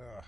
Ugh.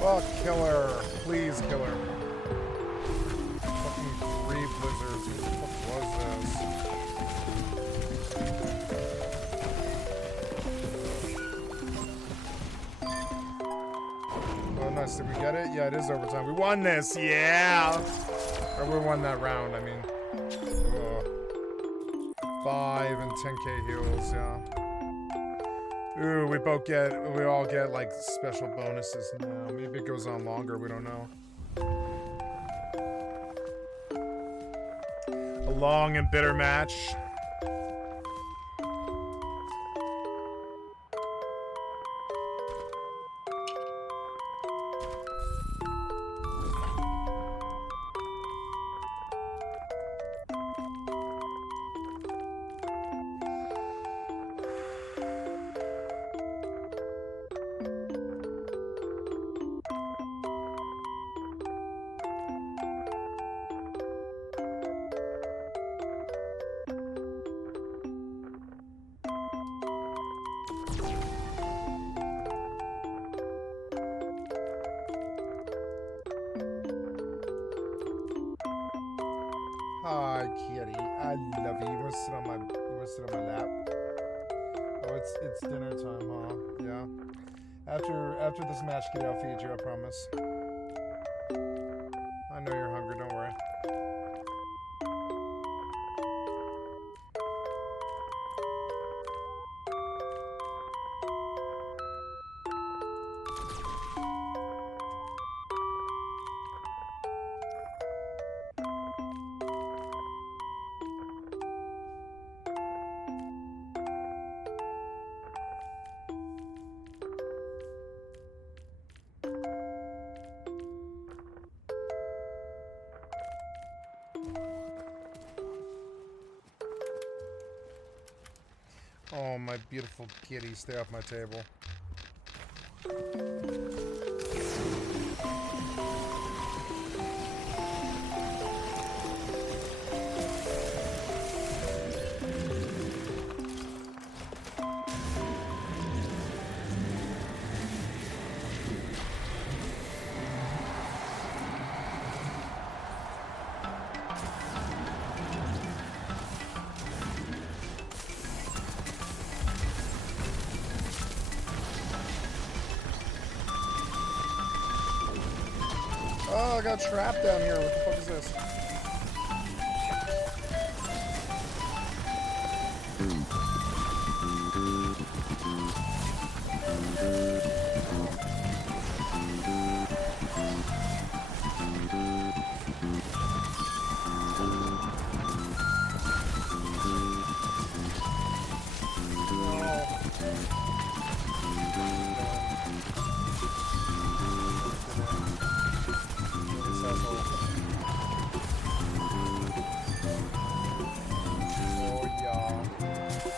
Fuck, kill her. Please kill her. Fucking 3 blizzards. What the fuck was this? Oh, not Yes, did we get it? Yeah, it is overtime. We won this, yeah! Or we won that round, I mean. 5 and 10k heals, yeah. Ooh, we all get like special bonuses now. Maybe it goes on longer, we don't know. A long and bitter match. Hi, kitty. I love you. You wanna sit on my lap? Oh, it's dinner time, huh? Yeah. After this match, kitty, I'll feed you, I promise. I know you're hungry, don't worry. Oh, my beautiful kitty, stay off my table. Oh, I got trapped down here. What the fuck is this?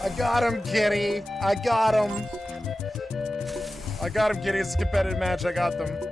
I got him, kitty. I got him. I got him, kitty. It's a competitive match. I got them.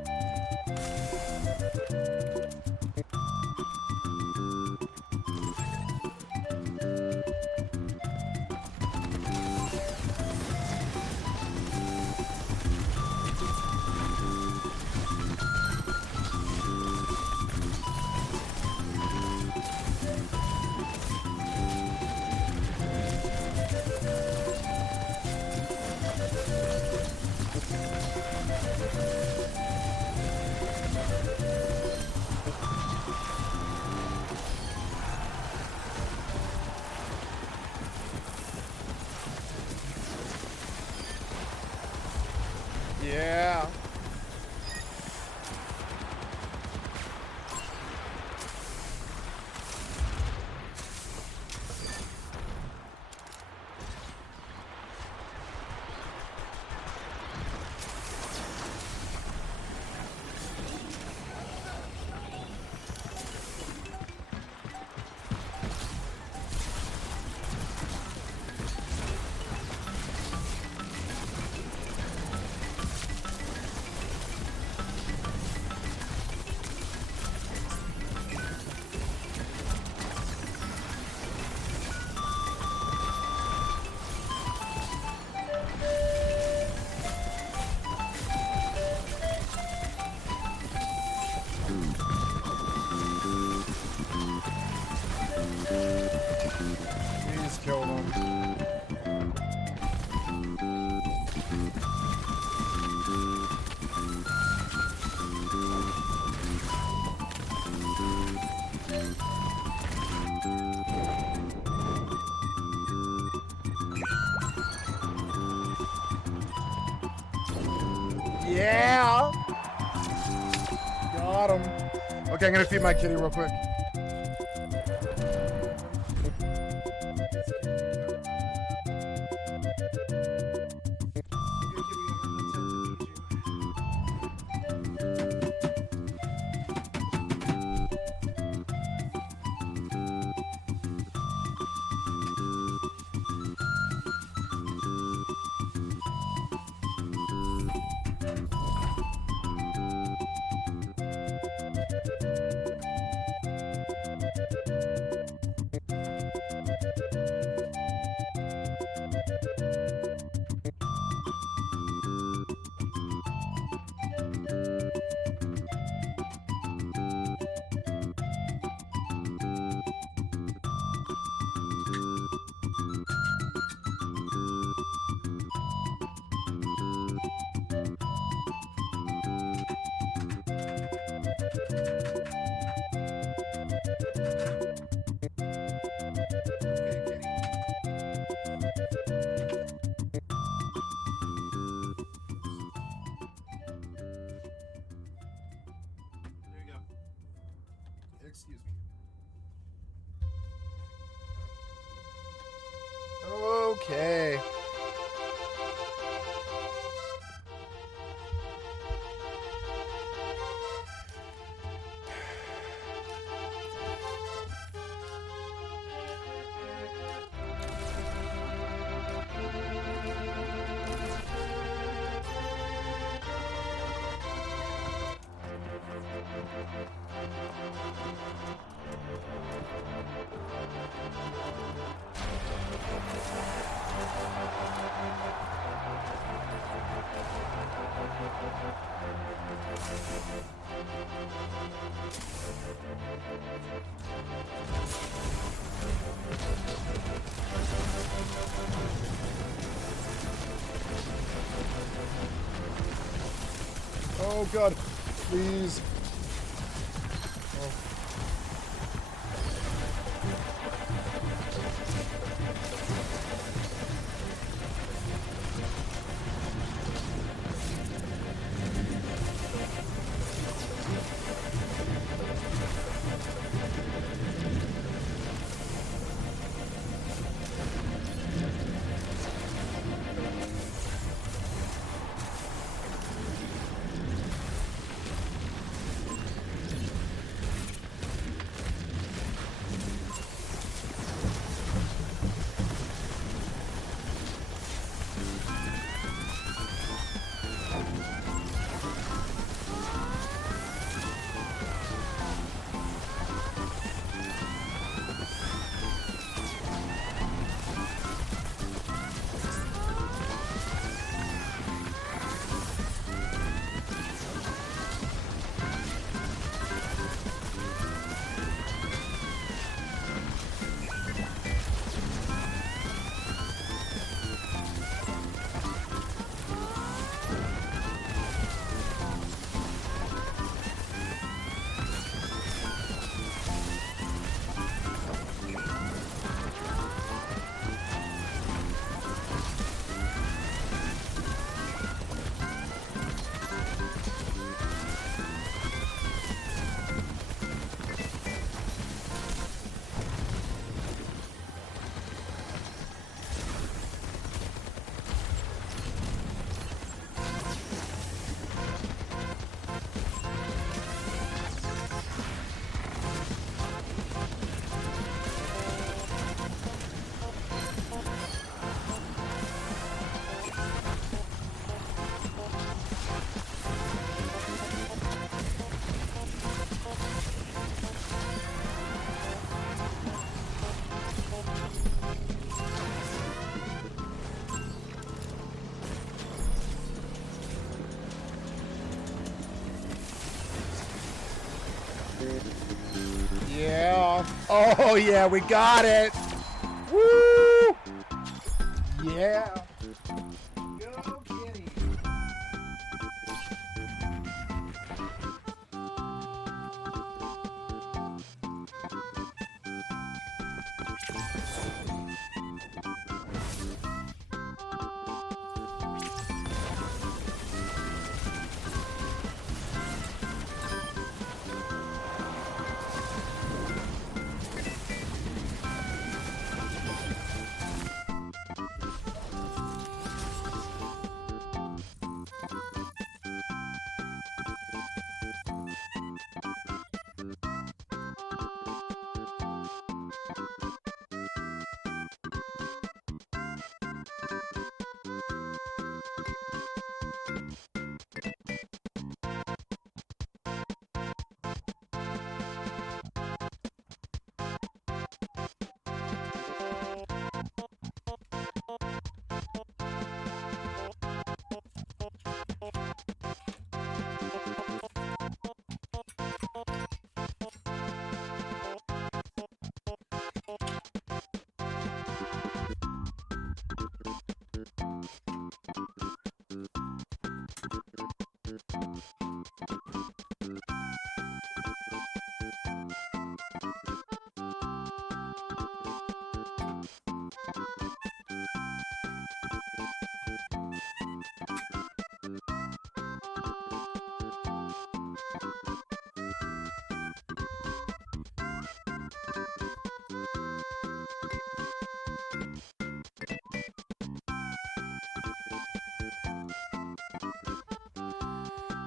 Yeah. Yeah. Got him. Okay, I'm gonna feed my kitty real quick. Excuse me. Okay. Oh God, please. Oh. Yeah. Oh, yeah, we got it. Woo! Yeah. Go, kitty.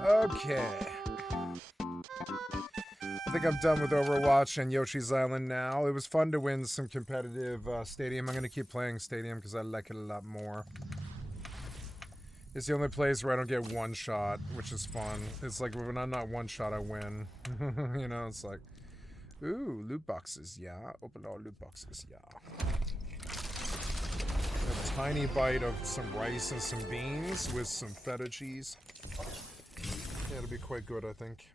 Okay. I think I'm done with Overwatch and Yoshi's Island now. It was fun to win some competitive Stadium. I'm going to keep playing Stadium because I like it a lot more. It's the only place where I don't get one shot, which is fun. It's like when I'm not one shot, I win. You know, it's like, ooh, loot boxes, yeah. Open all loot boxes, yeah. A tiny bite of some rice and some beans with some feta cheese. Yeah, it'll be quite good, I think.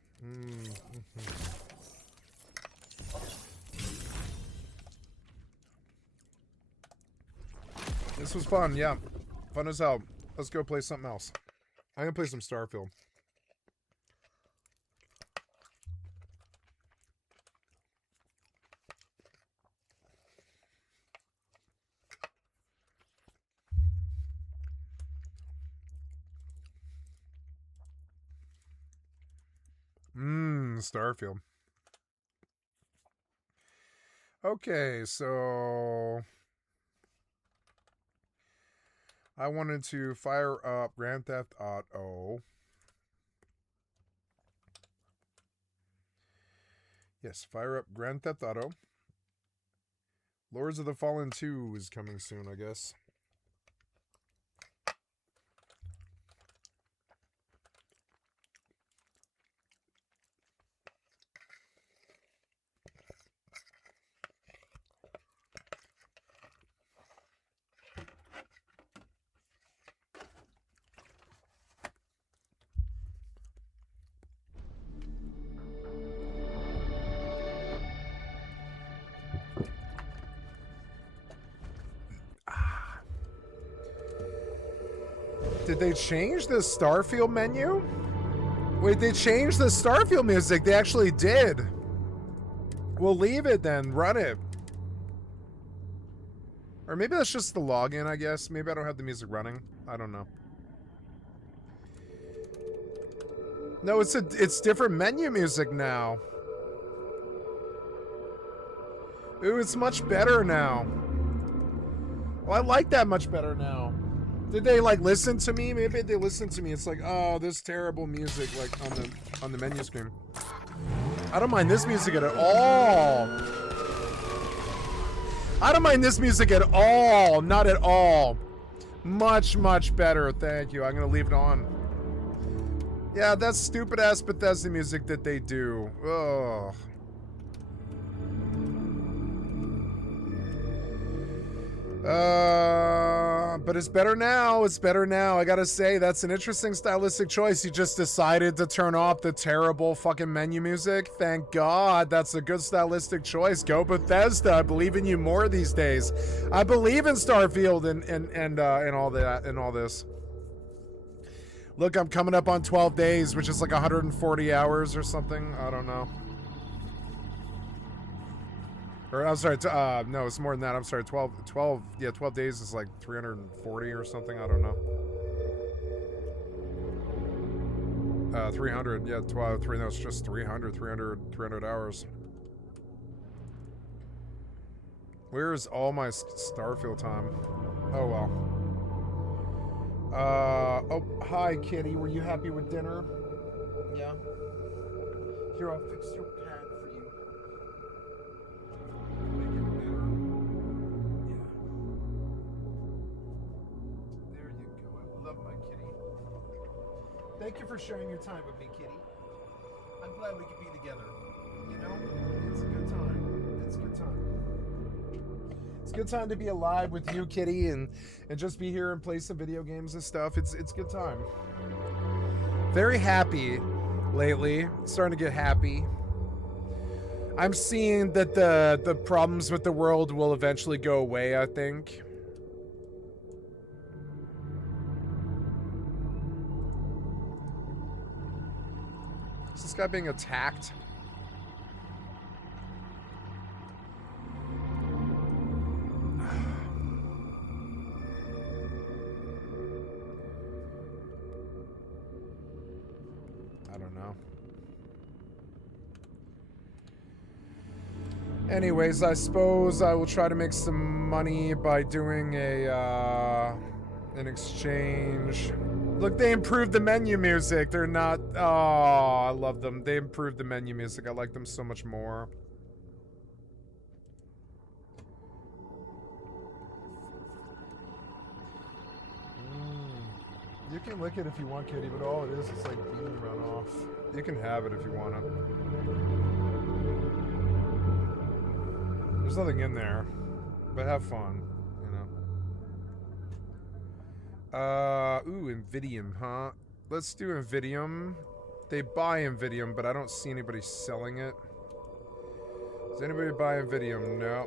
This was fun, yeah. Fun as hell. Let's go play something else. I'm gonna play some Starfield. Starfield. Okay, so I wanted to fire up Grand Theft Auto. Yes, fire up Grand Theft Auto. Lords of the Fallen 2 is coming soon, I guess. Did they change the Starfield menu? Wait, they changed the Starfield music. They actually did. We'll leave it then. Run it. Or maybe that's just the login, I guess. Maybe I don't have the music running. I don't know. No, it's different menu music now. Ooh, it's much better now. Well, I like that much better now. Did they like listen to me? Maybe they listened to me. It's like, oh, this terrible music like on the menu screen. I don't mind this music at all. I don't mind this music at all. Not at all. Much, much better. Thank you. I'm gonna leave it on. Yeah, that's stupid ass Bethesda music that they do. Ugh. But it's better now. It's better now. I gotta say, that's an interesting stylistic choice. You just decided to turn off the terrible fucking menu music. Thank God. That's a good stylistic choice. Go Bethesda. I believe in you more these days. I believe in Starfield and all that and all this. Look, I'm coming up on 12 days, which is like 140 hours or something. I don't know. Or, I'm sorry, no, it's more than that. I'm sorry, 12 days is like 340 or something. I don't know. 300, yeah, 3, no, it's just 300 hours. Where's all my Starfield time? Oh, well. Oh, hi, kitty. Were you happy with dinner? Yeah? Here, I'll fix your pad for you. Make it better. Yeah. There you go. I love my kitty. Thank you for sharing your time with me, kitty. I'm glad we could be together. You know? It's a good time. It's a good time. It's a good time to be alive with you, kitty, and just be here and play some video games and stuff. It's a good time. Very happy lately. Starting to get happy. I'm seeing that the problems with the world will eventually go away, I think. Is this guy being attacked? I don't know. Anyways, I suppose I will try to make some money by doing an exchange. Look, they improved the menu music. They're not... Oh, I love them. They improved the menu music. I like them so much more. You can lick it if you want, kitty, but all it is like bean runoff. You can have it if you want it. There's nothing in there, but have fun, you know. Ooh, Invidium, huh? Let's do Invidium. They buy Invidium, but I don't see anybody selling it. Does anybody buy Invidium? No.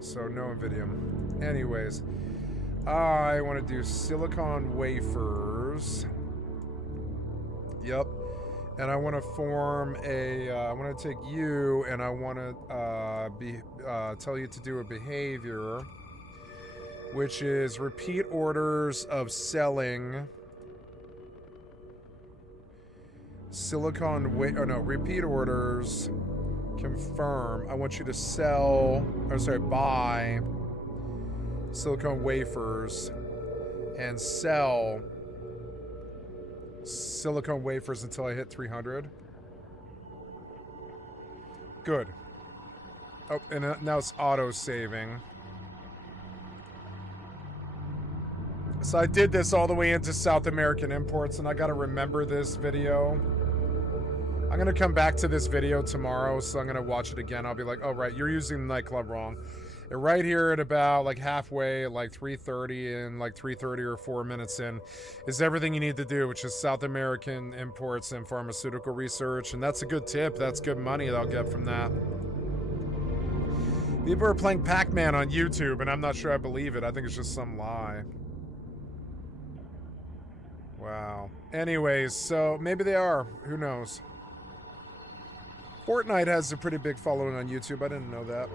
So no Invidium. Anyways, I want to do silicon wafers. Yep. And I want to form a, I want to take you and I want to tell you to do a behavior, which is repeat orders of selling silicon repeat orders, confirm. I want you to sell, or sorry, buy silicon wafers and sell silicon wafers until I hit 300. Good. Oh, and now it's auto-saving. So I did this all the way into South American imports, and I gotta remember this video. I'm gonna come back to this video tomorrow, so I'm gonna watch it again. I'll be like, oh right, you're using the nightclub wrong. And right here at about like halfway, like 3:30 and like 3:30 or 4 minutes in, is everything you need to do, which is South American imports and pharmaceutical research. And that's a good tip. That's good money that I'll get from that. People are playing Pac-Man on YouTube, and I'm not sure I believe it. I think it's just some lie. Wow. Anyways, so maybe they are. Who knows? Fortnite has a pretty big following on YouTube. I didn't know that.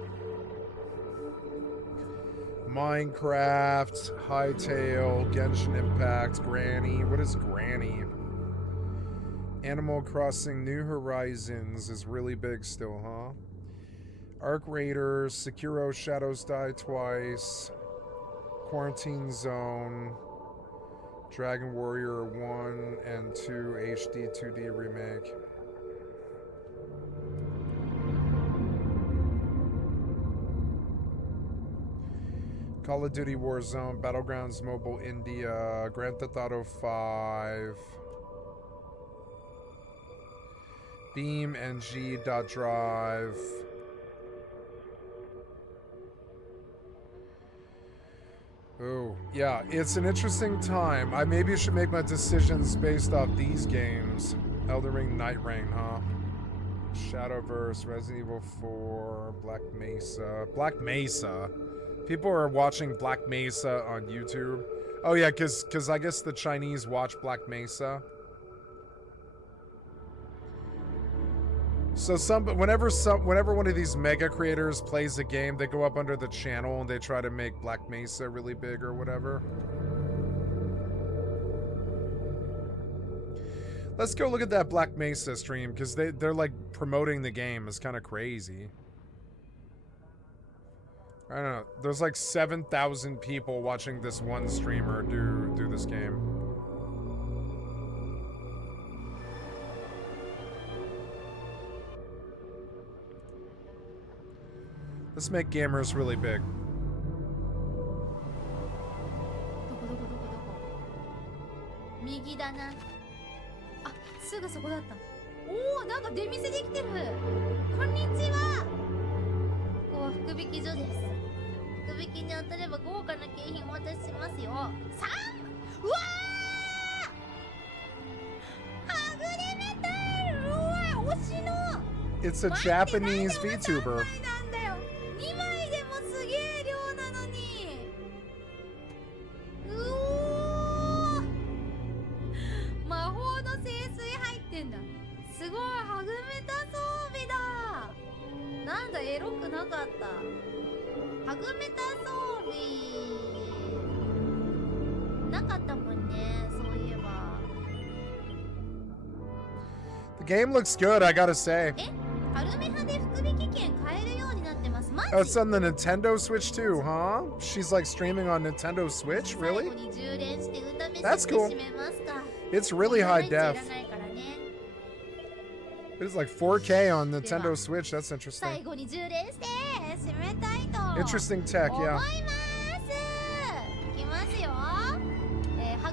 Minecraft, Hytale, Genshin Impact, Granny. What is Granny? Animal Crossing New Horizons is really big still, huh? Arc Raiders, Sekiro Shadows Die Twice, Quarantine Zone, Dragon Warrior 1 and 2 HD 2D remake. Call of Duty Warzone, Battlegrounds Mobile India, Grand Theft Auto 5, Beam NG.drive. Oh, yeah, it's an interesting time. I maybe should make my decisions based off these games. Elden Ring, Night Rain, huh? Shadowverse, Resident Evil 4, Black Mesa. Black Mesa? People are watching Black Mesa on YouTube. Oh yeah, cause I guess the Chinese watch Black Mesa. So whenever one of these mega creators plays a game, they go up under the channel and they try to make Black Mesa really big or whatever. Let's go look at that Black Mesa stream, because they're like promoting the game. It's kind of crazy. I don't know. There's like 7,000 people watching this one streamer do this game. Let's make gamers really big. 右だな。あ、すぐそこだった。おお、なんか出店できてる。こんにちは。ここは福引き所です。福引きに当たれば豪華な景品をお渡ししますよ。3！ うわー！はぐれメタル！うわ、推しの。It's a Japanese VTuber. 2枚でもすげえ量なのに。うおー。魔法の聖水すごいハグメタ装備だ。なんだエロくなかった。ハグメタ装備なかったもんね、そういえば。 The game looks good, I gotta say. え、軽め派で福引き券買えるようになってます。マジ？ Oh, it's on the Nintendo Switch too, huh? She's like streaming on Nintendo Switch? 最後 Really? に充電して歌飯 That's して cool. 締めますか。 It's really high いら def. ないからね。 It's like 4K on Nintendo Switch. That's interesting. 最後に充電して締めたいと Interesting tech, 思い yeah. ます。いきますよ。は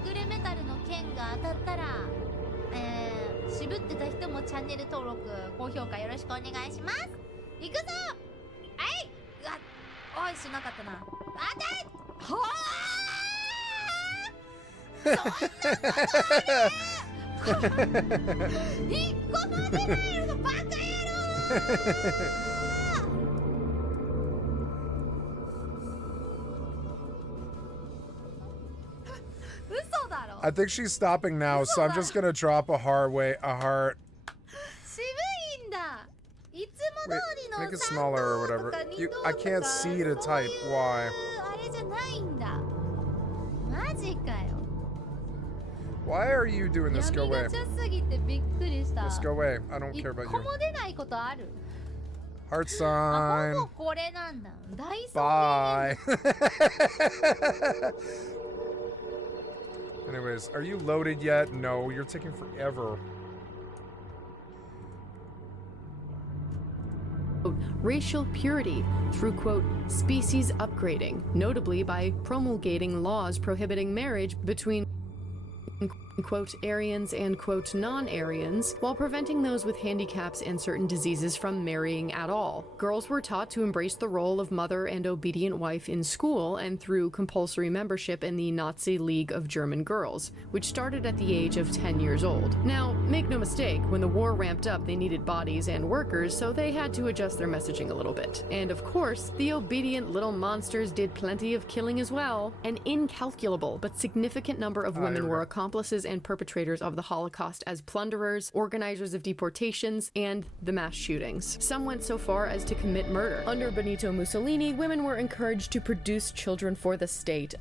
ぐれメタルの剣が当たったら、渋ってた人もチャンネル登録高評価よろしくお願いします。いくぞ。はい。うわ、おいしなかったな。あたい。ほー。そんなことある。一個も出ないのバカ野郎。嘘だろ。 I think she's stopping now, so I'm just gonna drop a heart. 渋いんだ。いつも通りの Make it smaller or whatever. I can't see to type. Why? あれじゃないんだ。マジかよ。 Why are you doing this? Go 闇 away. ガチャすぎてびっくりした。 Just go away. I don't 一 care about 個 you. も出ないことある。 Heart あ、 sign. ほぼこれなんだ。大層 Bye. Anyways, are you loaded yet? No, you're taking forever. Racial purity through, quote, species upgrading, notably by promulgating laws prohibiting marriage between, quote, Aryans and, quote, non-Aryans, while preventing those with handicaps and certain diseases from marrying at all. Girls were taught to embrace the role of mother and obedient wife in school and through compulsory membership in the Nazi League of German Girls, which started at the age of 10 years old. Now, make no mistake, when the war ramped up, they needed bodies and workers, so they had to adjust their messaging a little bit. And of course, the obedient little monsters did plenty of killing as well. An incalculable but significant number of women were accomplices and perpetrators of the Holocaust as plunderers, organizers of deportations, and the mass shootings. Some went so far as to commit murder. Under Benito Mussolini, women were encouraged to produce children for the state.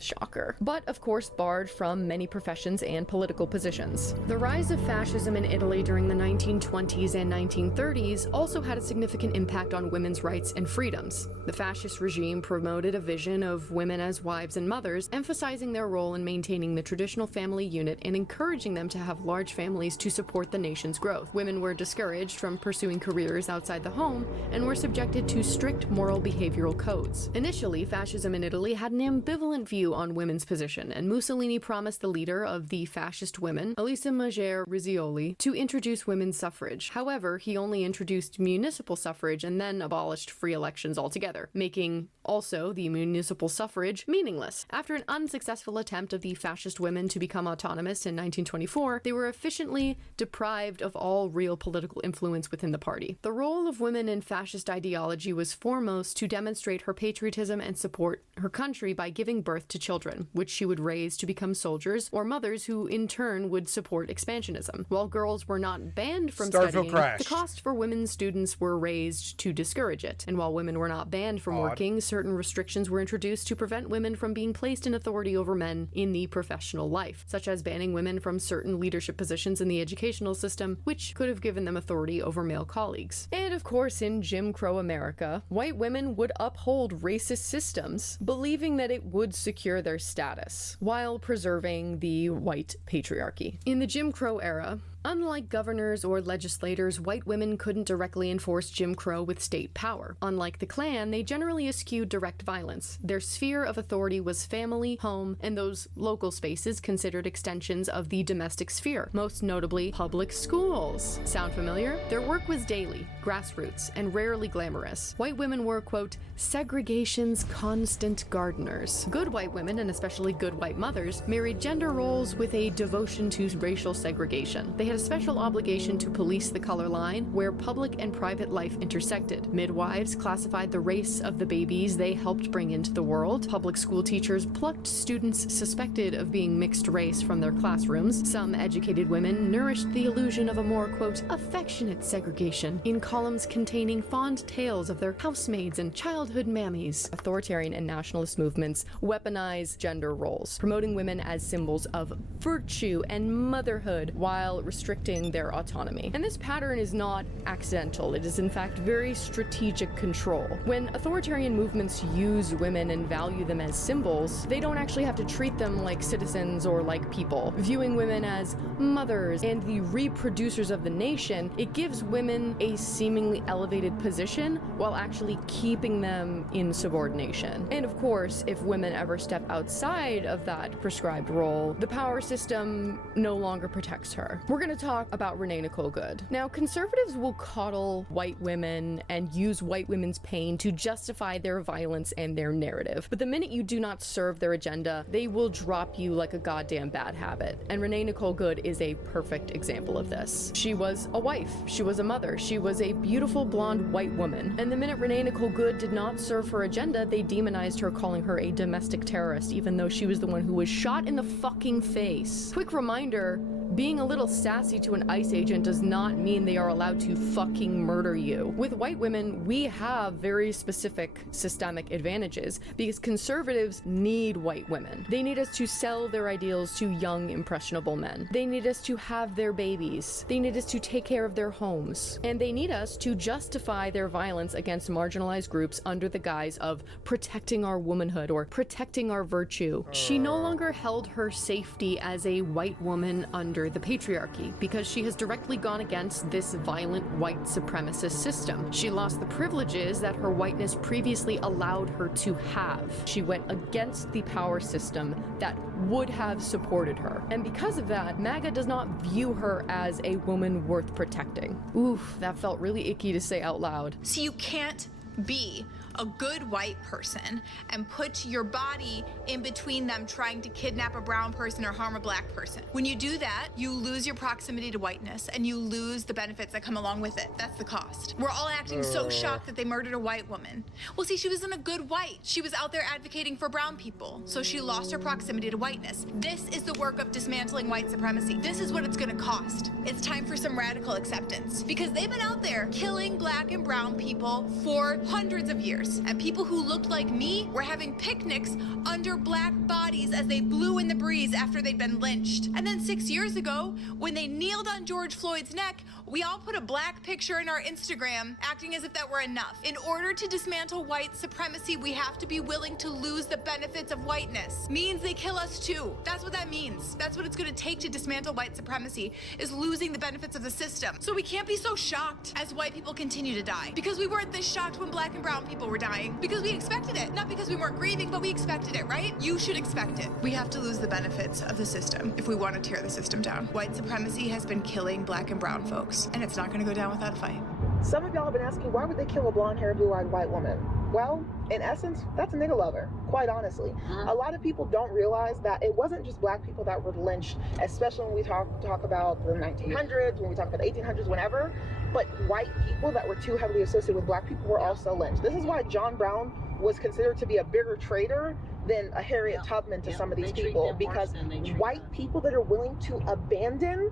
Shocker. But of course barred from many professions and political positions. The rise of fascism in Italy during the 1920s and 1930s also had a significant impact on women's rights and freedoms. The fascist regime promoted a vision of women as wives and mothers, emphasizing their role in maintaining the traditional family unit and encouraging them to have large families to support the nation's growth. Women were discouraged from pursuing careers outside the home and were subjected to strict moral behavioral codes. Initially, fascism in Italy had an ambivalent view on women's position, and Mussolini promised the leader of the fascist women, Elisa Mager Rizzoli, to introduce women's suffrage. However, he only introduced municipal suffrage and then abolished free elections altogether, making also the municipal suffrage meaningless. After an unsuccessful attempt of the fascist women to become autonomous in 1924, they were efficiently deprived of all real political influence within the party. The role of women in fascist ideology was foremost to demonstrate her patriotism and support her country by giving birth to children, which she would raise to become soldiers or mothers who in turn would support expansionism. While girls were not banned from studying, the cost for women students were raised to discourage it. And while women were not banned from working, certain restrictions were introduced to prevent women from being placed in authority over men in the professional life, such as banning women from certain leadership positions in the educational system, which could have given them authority over male colleagues. And of course, in Jim Crow America, white women would uphold racist systems, believing that it would secure their status, while preserving the white patriarchy. In the Jim Crow era, unlike governors or legislators, white women couldn't directly enforce Jim Crow with state power. Unlike the Klan, they generally eschewed direct violence. Their sphere of authority was family, home, and those local spaces considered extensions of the domestic sphere, most notably public schools. Sound familiar? Their work was daily, grassroots, and rarely glamorous. White women were, quote, segregation's constant gardeners. Good white women, and especially good white mothers, married gender roles with a devotion to racial segregation. They had a special obligation to police the color line where public and private life intersected. Midwives classified the race of the babies they helped bring into the world. Public school teachers plucked students suspected of being mixed race from their classrooms. Some educated women nourished the illusion of a more, quote, affectionate segregation in columns containing fond tales of their housemaids and childhood mammies. Authoritarian and nationalist movements weaponize gender roles, promoting women as symbols of virtue and motherhood while restricting their autonomy. And this pattern is not accidental. It is in fact very strategic control. When authoritarian movements use women and value them as symbols, they don't actually have to treat them like citizens or like people. Viewing women as mothers and the reproducers of the nation, it gives women a seemingly elevated position while actually keeping them in subordination. And of course, if women ever step outside of that prescribed role, the power system no longer protects her. We're going to talk about Renee Nicole Good. Now, conservatives will coddle white women and use white women's pain to justify their violence and their narrative. But the minute you do not serve their agenda, they will drop you like a goddamn bad habit. And Renee Nicole Good is a perfect example of this. She was a wife, she was a mother, she was a beautiful blonde white woman. And the minute Renee Nicole Good did not serve her agenda, they demonized her, calling her a domestic terrorist, even though she was the one who was shot in the fucking face. Quick reminder, being a little sassy to an ICE agent does not mean they are allowed to fucking murder you. With white women, we have very specific systemic advantages because conservatives need white women. They need us to sell their ideals to young, impressionable men. They need us to have their babies. They need us to take care of their homes. And they need us to justify their violence against marginalized groups under the guise of protecting our womanhood or protecting our virtue. She no longer held her safety as a white woman under the patriarchy because she has directly gone against this violent white supremacist system. She lost the privileges that her whiteness previously allowed her to have. She went against the power system that would have supported her. And because of that, MAGA does not view her as a woman worth protecting. Oof, that felt really icky to say out loud. So you can't be a good white person and put your body in between them trying to kidnap a brown person or harm a black person. When you do that, you lose your proximity to whiteness and you lose the benefits that come along with it. That's the cost. We're all acting so shocked that they murdered a white woman. Well, see, she wasn't a good white. She was out there advocating for brown people, so she lost her proximity to whiteness. This is the work of dismantling white supremacy. This is what it's gonna cost. It's time for some radical acceptance because they've been out there killing black and brown people for hundreds of years. And people who looked like me were having picnics under black bodies as they blew in the breeze after they'd been lynched. And then 6 years ago, when they kneeled on George Floyd's neck, we all put a black picture in our Instagram, acting as if that were enough. In order to dismantle white supremacy, we have to be willing to lose the benefits of whiteness. Means they kill us too. That's what that means. That's what it's gonna take to dismantle white supremacy, is losing the benefits of the system. So we can't be so shocked as white people continue to die. Because we weren't this shocked when black and brown people were dying. Because we expected it. Not because we weren't grieving, but we expected it, right? You should expect it. We have to lose the benefits of the system if we want to tear the system down. White supremacy has been killing black and brown folks, and it's not going to go down without a fight. Some of y'all have been asking, why would they kill a blonde-haired, blue-eyed white woman? Well, in essence, that's a nigga lover, quite honestly. A lot of people don't realize that it wasn't just black people that were lynched, especially when we talk about the 1900s, when we talk about the 1800s, whenever, but white people that were too heavily associated with black people were also lynched. This is why John Brown was considered to be a bigger traitor than a Harriet Tubman to some of these people, because white people that are willing to abandon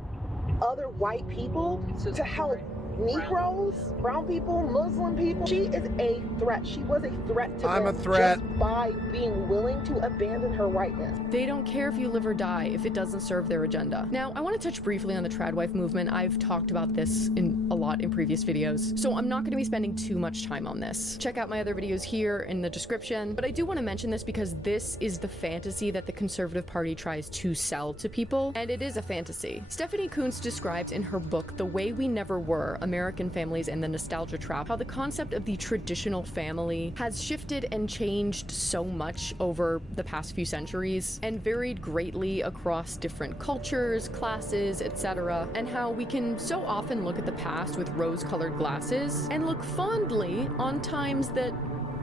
other white people to help Negroes, brown people, Muslim people. She is a threat. She was a threat to them just by being willing to abandon her whiteness. They don't care if you live or die if it doesn't serve their agenda. Now, I want to touch briefly on the tradwife movement. I've talked about this a lot in previous videos, so I'm not going to be spending too much time on this. Check out my other videos here in the description, but I do want to mention this because this is the fantasy that the Conservative Party tries to sell to people, and it is a fantasy. Stephanie Coontz describes in her book, The Way We Never Were, American Families and the Nostalgia Trap, how the concept of the traditional family has shifted and changed so much over the past few centuries and varied greatly across different cultures, classes, etc., and how we can so often look at the past with rose-colored glasses and look fondly on times that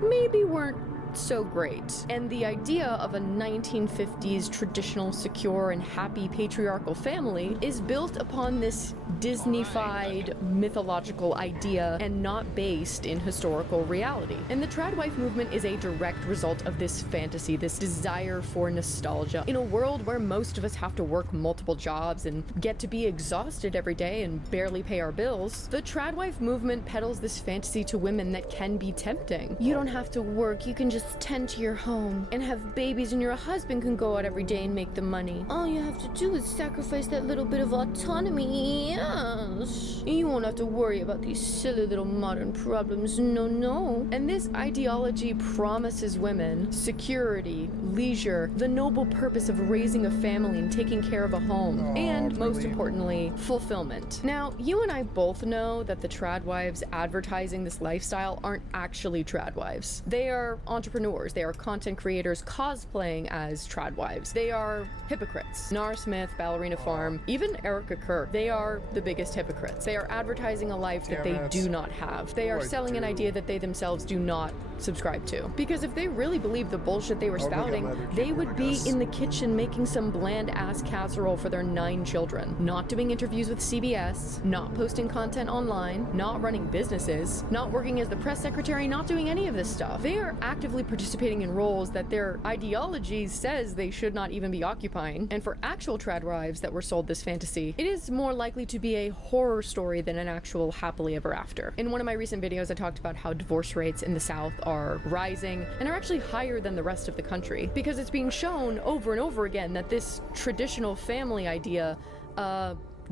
maybe weren't not so great. And the idea of a 1950s traditional, secure, and happy patriarchal family is built upon this Disney-fied mythological idea and not based in historical reality. And the trad wife movement is a direct result of this fantasy, this desire for nostalgia. In a world where most of us have to work multiple jobs and get to be exhausted every day and barely pay our bills, the trad wife movement peddles this fantasy to women that can be tempting. You don't have to work, you can just tend to your home and have babies, and your husband can go out every day and make the money. All you have to do is sacrifice that little bit of autonomy, yes. You won't have to worry about these silly little modern problems, no. And this ideology promises women security, leisure, the noble purpose of raising a family and taking care of a home, and most importantly, fulfillment. Now, you and I both know that the trad wives advertising this lifestyle aren't actually trad wives. They are entrepreneurs, they are content creators cosplaying as trad wives. They are hypocrites. Nar Smith, Ballerina Farm, even Erica Kerr, they are the biggest hypocrites. They are advertising a life that they do not have. They are selling an idea that they themselves do not subscribe to. Because if they really believed the bullshit they were spouting, they would be in the kitchen making some bland-ass casserole for their 9 children, not doing interviews with CBS, not posting content online, not running businesses, not working as the press secretary, not doing any of this stuff. They are actively participating in roles that their ideology says they should not even be occupying. And for actual trad wives that were sold this fantasy, it is more likely to be a horror story than an actual happily ever after. In one of my recent videos, I talked about how divorce rates in the South are rising and are actually higher than the rest of the country, because it's being shown over and over again that this traditional family idea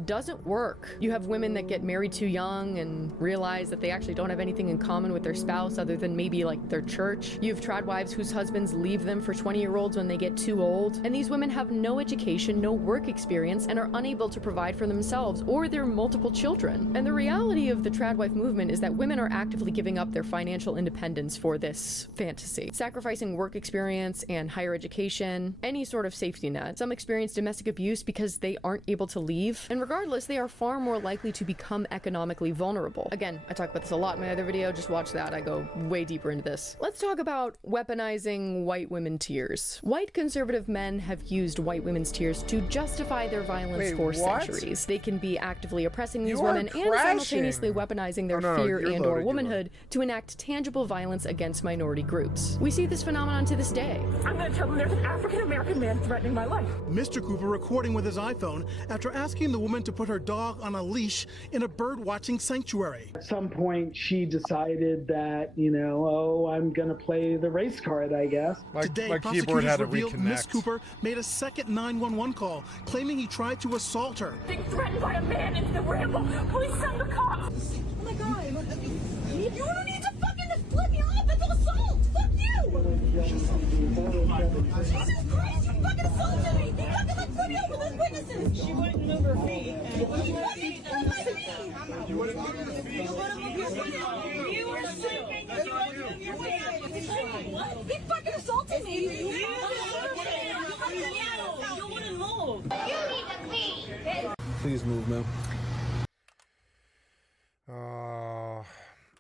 doesn't work. You have women that get married too young and realize that they actually don't have anything in common with their spouse other than maybe like their church. You have trad wives whose husbands leave them for 20-year-olds when they get too old. And these women have no education, no work experience, and are unable to provide for themselves or their multiple children. And the reality of the trad wife movement is that women are actively giving up their financial independence for this fantasy, sacrificing work experience and higher education, any sort of safety net. Some experience domestic abuse because they aren't able to leave. And regardless, they are far more likely to become economically vulnerable. Again, I talk about this a lot in my other video, just watch that, I go way deeper into this. Let's talk about weaponizing white women tears. White conservative men have used white women's tears to justify their violence for centuries. They can be actively oppressing these women and simultaneously weaponizing their fear and or womanhood to enact tangible violence against minority groups. We see this phenomenon to this day. I'm gonna tell them there's an African-American man threatening my life. Mr. Cooper recording with his iPhone after asking the woman to put her dog on a leash in a bird-watching sanctuary. At some point, she decided that, you know, oh, I'm gonna play the race card, I guess. Today, prosecutors revealed Miss Cooper made a second 911 call, claiming he tried to assault her. Being threatened by a man in the ramble. Please send the cops. Oh my God. You don't need to fucking flip me off. That's an assault. Fuck you. Jesus Christ, you fucking assaulted me. They fucking like flip me over those witnesses. She wouldn't move her feet. You fucking fell my feet. You wouldn't move your feet. You were sleeping. You wouldn't move your feet. What? He fucking assaulted me. You wouldn't move. You need to pee. Please move, ma'am.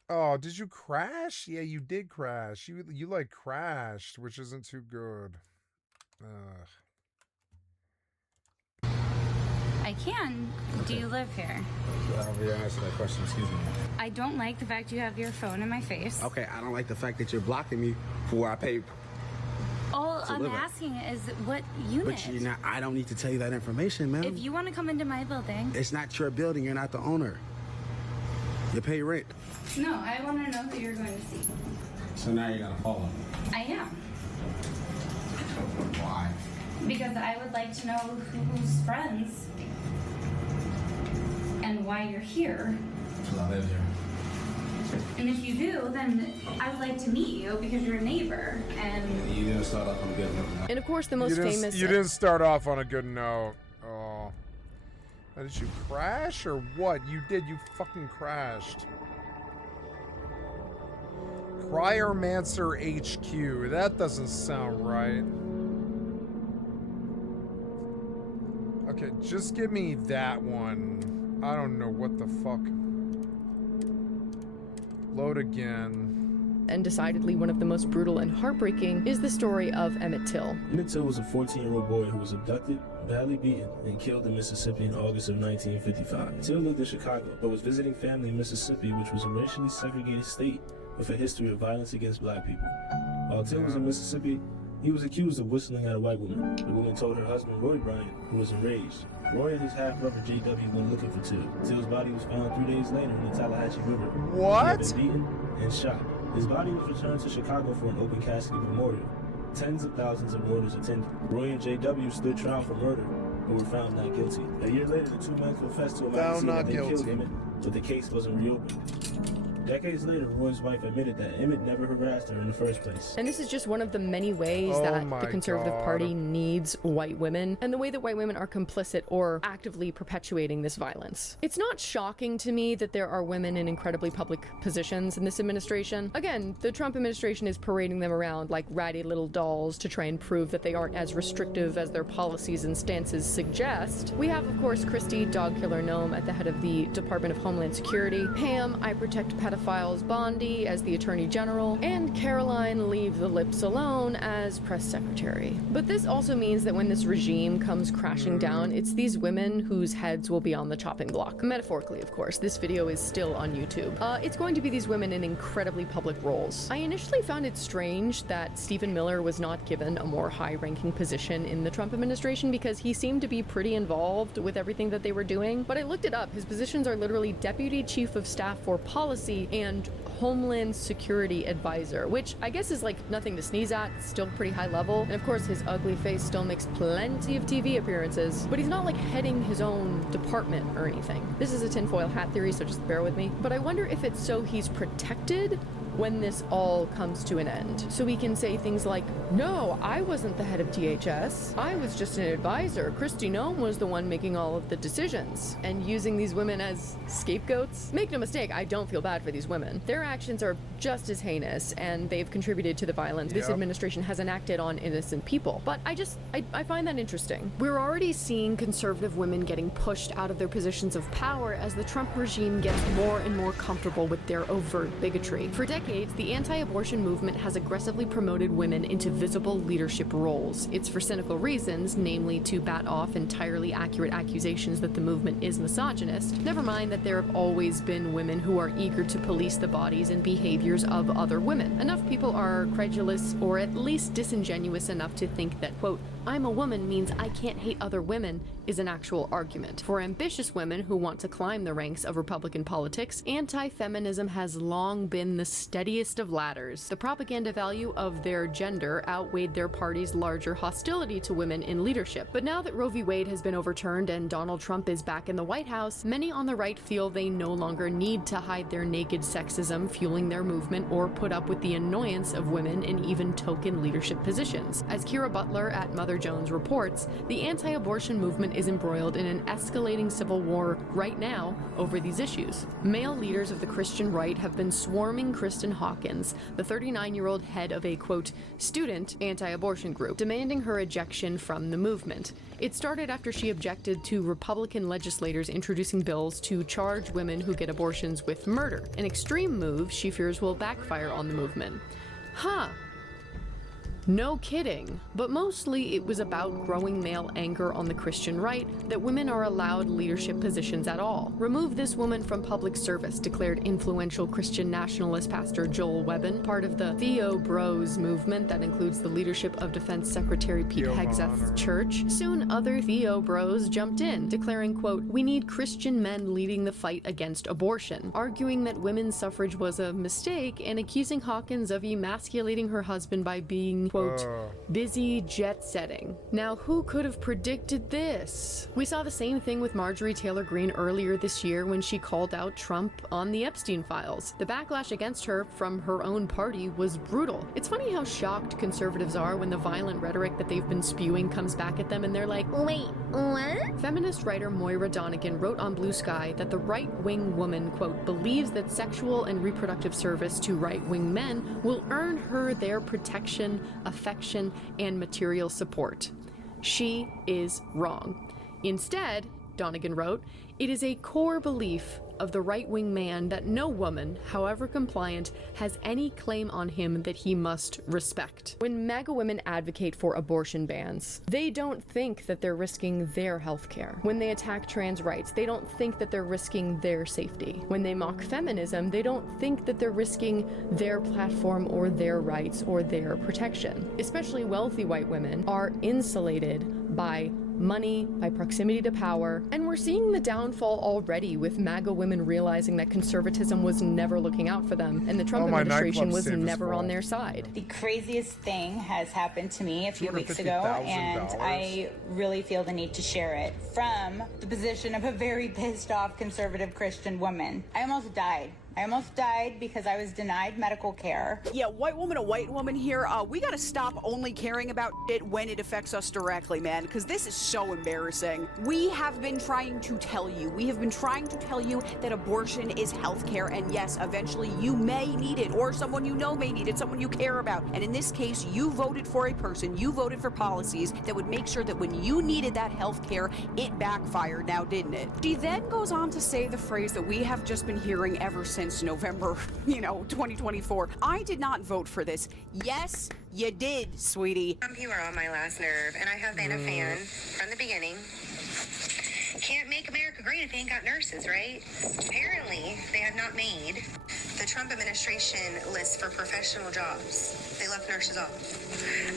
Oh, did you crash? Yeah, you did crash. You like crashed, which isn't too good. I can. Do you live here? I'll be answer that question, excuse me. I don't like the fact you have your phone in my face. Okay, I don't like the fact that you're blocking me for where I pay. All I'm asking is what unit? But you're not, I don't need to tell you that information, ma'am. If you want to come into my building. It's not your building, you're not the owner. You pay rent. No, I want to know who you're going to see. So now you're gonna follow. I am. Why? Because I would like to know who's friends and why you're here. Because I live here. And if you do, then I would like to meet you because you're a neighbor. And you didn't start off on a good note. And of course, the most famous. You didn't start off on a good note. Oh. Now, did you crash or what? You did. You fucking crashed. Cryomancer HQ. That doesn't sound right. Okay, just give me that one. I don't know what the fuck. Load again. And decidedly one of the most brutal and heartbreaking is the story of Emmett Till. Emmett Till was a 14-year-old boy who was abducted, badly beaten, and killed in Mississippi in August of 1955. Till lived in Chicago, but was visiting family in Mississippi, which was a racially segregated state with a history of violence against black people. While Till was in Mississippi, he was accused of whistling at a white woman. The woman told her husband, Roy Bryant, who was enraged. Roy and his half-brother, J.W., went looking for Till. Till's body was found 3 days later in the Tallahatchie River. What? He had been beaten and shot. His body was returned to Chicago for an open casket memorial. Tens of thousands of mourners attended. Roy and J.W. stood trial for murder, but were found not guilty. A year later, the two men confessed to a magazine that they killed Emmett, but the case wasn't reopened. Decades later, Roy's wife admitted that Emmett never harassed her in the first place. And this is just one of the many ways that the Conservative Party needs white women, and the way that white women are complicit or actively perpetuating this violence. It's not shocking to me that there are women in incredibly public positions in this administration. Again, the Trump administration is parading them around like ratty little dolls to try and prove that they aren't as restrictive as their policies and stances suggest. We have, of course, Christie, dog killer gnome, at the head of the Department of Homeland Security, Pam, I protect pedophiles Bondi as the Attorney General, and Caroline Leave the Lips Alone as Press Secretary. But this also means that when this regime comes crashing down, it's these women whose heads will be on the chopping block. Metaphorically, of course. This video is still on YouTube. It's going to be these women in incredibly public roles. I initially found it strange that Stephen Miller was not given a more high-ranking position in the Trump administration because he seemed to be pretty involved with everything that they were doing. But I looked it up. His positions are literally Deputy Chief of Staff for Policy and Homeland Security Advisor, which I guess is like nothing to sneeze at, still pretty high level. And of course his ugly face still makes plenty of TV appearances, but he's not like heading his own department or anything. This is a tinfoil hat theory, so just bear with me. But I wonder if it's so he's protected when this all comes to an end. So we can say things like, no, I wasn't the head of DHS. I was just an advisor. Christy Nome was the one making all of the decisions. And using these women as scapegoats. Make no mistake, I don't feel bad for these women. Their actions are just as heinous, and they've contributed to the violence this administration has enacted on innocent people. But I find that interesting. We're already seeing conservative women getting pushed out of their positions of power as the Trump regime gets more and more comfortable with their overt bigotry. For decades, the anti-abortion movement has aggressively promoted women into visible leadership roles. It's for cynical reasons, namely to bat off entirely accurate accusations that the movement is misogynist. Never mind that there have always been women who are eager to police the bodies and behaviors of other women. Enough people are credulous or at least disingenuous enough to think that, quote, I'm a woman means I can't hate other women is an actual argument. For ambitious women who want to climb the ranks of Republican politics, anti-feminism has long been the steadiest of ladders. The propaganda value of their gender outweighed their party's larger hostility to women in leadership. But now that Roe v. Wade has been overturned and Donald Trump is back in the White House, many on the right feel they no longer need to hide their naked sexism fueling their movement or put up with the annoyance of women in even token leadership positions. As Kira Butler at Mother Jones reports, the anti-abortion movement is embroiled in an escalating civil war right now over these issues. Male leaders of the Christian right have been swarming Kristen Hawkins, the 39-year-old head of a, quote, student anti-abortion group, demanding her ejection from the movement. It started after she objected to Republican legislators introducing bills to charge women who get abortions with murder, an extreme move she fears will backfire on the movement. No kidding, but mostly it was about growing male anger on the Christian right that women are allowed leadership positions at all. Remove this woman from public service, declared influential Christian nationalist pastor Joel Webbin, part of the Theo Bros movement that includes the leadership of Defense Secretary Pete Hegseth's church. Soon other Theo Bros jumped in, declaring, quote, we need Christian men leading the fight against abortion, arguing that women's suffrage was a mistake and accusing Hawkins of emasculating her husband by being, quote, busy jet setting. Now, who could have predicted this? We saw the same thing with Marjorie Taylor Greene earlier this year when she called out Trump on the Epstein files. The backlash against her from her own party was brutal. It's funny how shocked conservatives are when the violent rhetoric that they've been spewing comes back at them and they're like, wait, what? Feminist writer Moira Donegan wrote on Blue Sky that the right-wing woman, quote, believes that sexual and reproductive service to right-wing men will earn her their protection, affection, and material support. She is wrong. Instead, Donegan wrote, "It is a core belief of the right-wing man that no woman, however compliant, has any claim on him that he must respect." When MAGA women advocate for abortion bans, they don't think that they're risking their health care. When they attack trans rights, they don't think that they're risking their safety. When they mock feminism, they don't think that they're risking their platform or their rights or their protection. Especially wealthy white women are insulated by money, by proximity to power, and we're seeing the downfall already with MAGA women realizing that conservatism was never looking out for them and the Trump administration was never on their side. The craziest thing has happened to me a few weeks ago, and I really feel the need to share it from the position of a very pissed off conservative Christian woman. I almost died. Because I was denied medical care. Yeah, white woman to white woman here, we gotta stop only caring about it when it affects us directly, man, because this is so embarrassing. We have been trying to tell you that abortion is healthcare, and yes, eventually you may need it, or someone you know may need it, someone you care about. And in this case, you voted for a person, you voted for policies that would make sure that when you needed that healthcare, it backfired now, didn't it? He then goes on to say the phrase that we have just been hearing ever since November, 2024. I did not vote for this. Yes, you did, sweetie. Some people are on my last nerve, and I have been a fan from the beginning. Can't make America great if you ain't got nurses, right? Apparently, they have not made the Trump administration list for professional jobs. They left nurses off.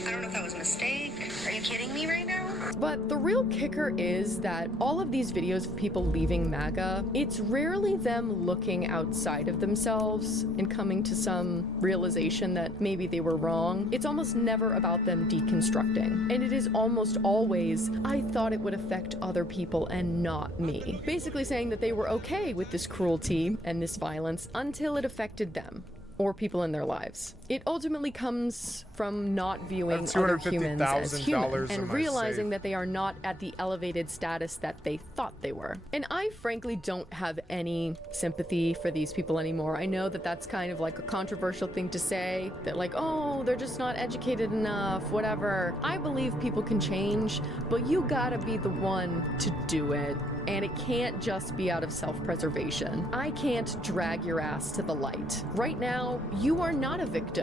I don't know if that was a mistake. Are you kidding me right now? But the real kicker is that all of these videos of people leaving MAGA, it's rarely them looking outside of themselves and coming to some realization that maybe they were wrong. It's almost never about them deconstructing. And it is almost always, I thought it would affect other people and not me. Basically saying that they were okay with this cruelty and this violence until it affected them or people in their lives. It ultimately comes from not viewing other humans as human and realizing that they are not at the elevated status that they thought they were. And I frankly don't have any sympathy for these people anymore. I know that that's kind of like a controversial thing to say, that like, oh, they're just not educated enough, whatever. I believe people can change, but you gotta be the one to do it. And it can't just be out of self-preservation. I can't drag your ass to the light. Right now, you are not a victim.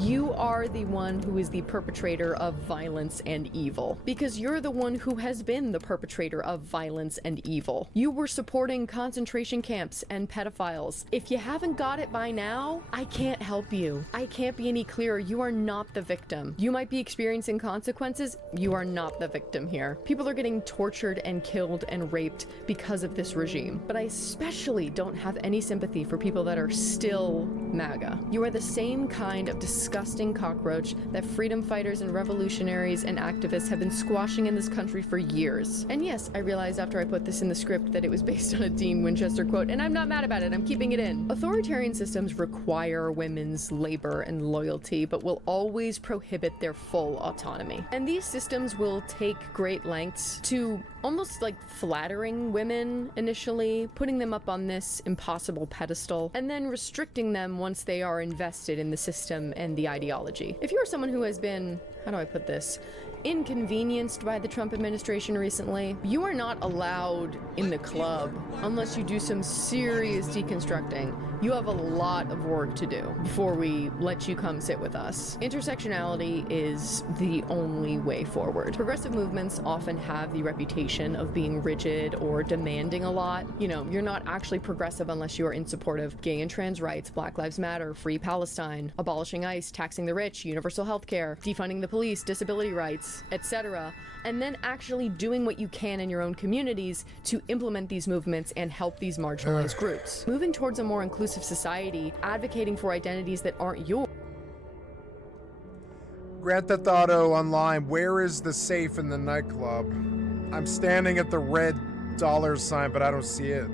You are the one who is the perpetrator of violence and evil, because you're the one who has been the perpetrator of violence and evil. You were supporting concentration camps and pedophiles. If you haven't got it by now, I can't help you. I can't be any clearer. You are not the victim. You might be experiencing consequences. You are not the victim here. People are getting tortured and killed and raped because of this regime. But I especially don't have any sympathy for people that are still MAGA. You are the same kind of disgusting cockroach that freedom fighters and revolutionaries and activists have been squashing in this country for years. And yes, I realized after I put this in the script that it was based on a Dean Winchester quote, and I'm not mad about it, I'm keeping it in. Authoritarian systems require women's labor and loyalty, but will always prohibit their full autonomy. And these systems will take great lengths to almost like flattering women initially, putting them up on this impossible pedestal, and then restricting them once they are invested in the system and the ideology. If you're someone who has been, how do I put this, inconvenienced by the Trump administration recently, you are not allowed in the club unless you do some serious deconstructing. You have a lot of work to do before we let you come sit with us. Intersectionality is the only way forward. Progressive movements often have the reputation of being rigid or demanding a lot. You know, you're not actually progressive unless you are in support of gay and trans rights, Black Lives Matter, free Palestine, abolishing ICE, taxing the rich, universal health care, defunding the police, disability rights, etc., and then actually doing what you can in your own communities to implement these movements and help these marginalized groups. Moving towards a more inclusive society, advocating for identities that aren't yours. Grand Theft Auto Online, where is the safe in the nightclub? I'm standing at the red $sign, but I don't see it.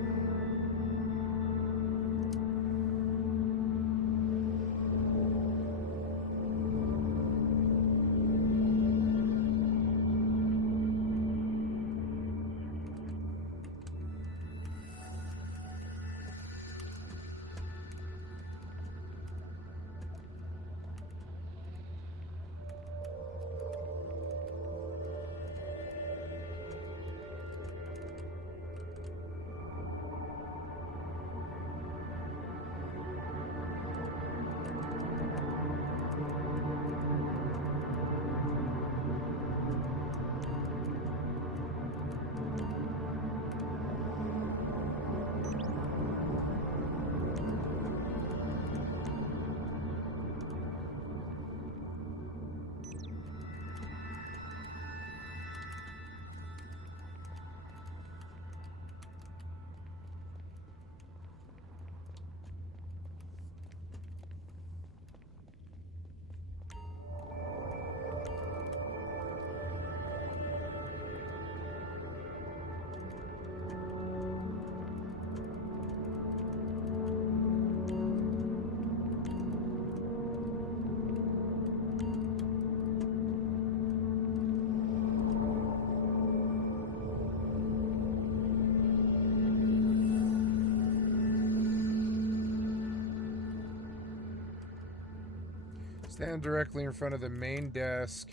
Stand directly in front of the main desk.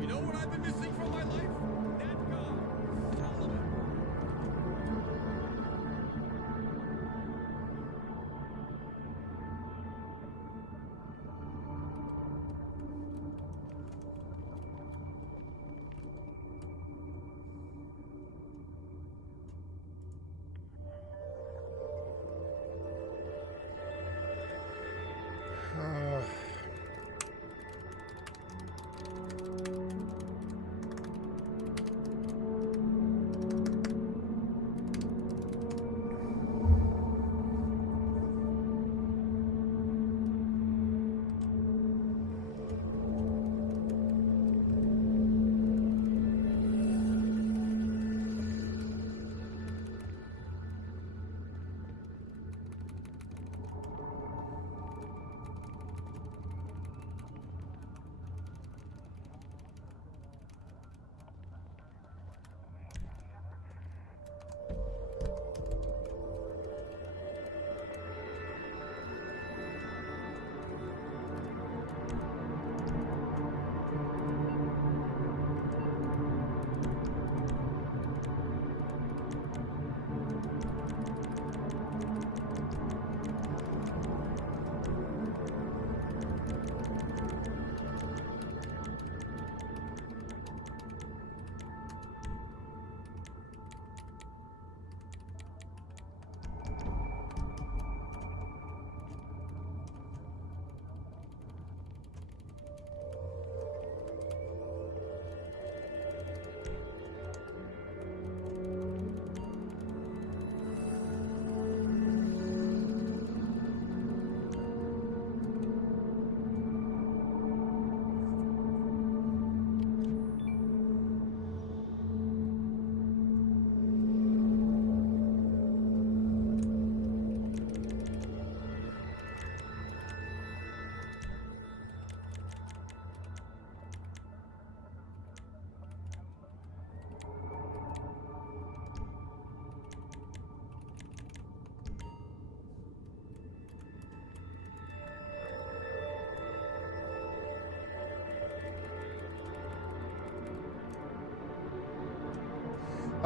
You know what I've been missing from my life? That guy, Solomon.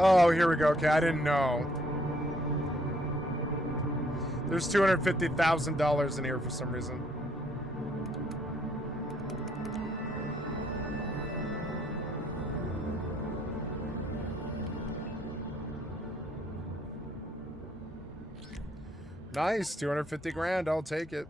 Oh, here we go. Okay, I didn't know. There's $250,000 in here for some reason. Nice, 250 grand. I'll take it.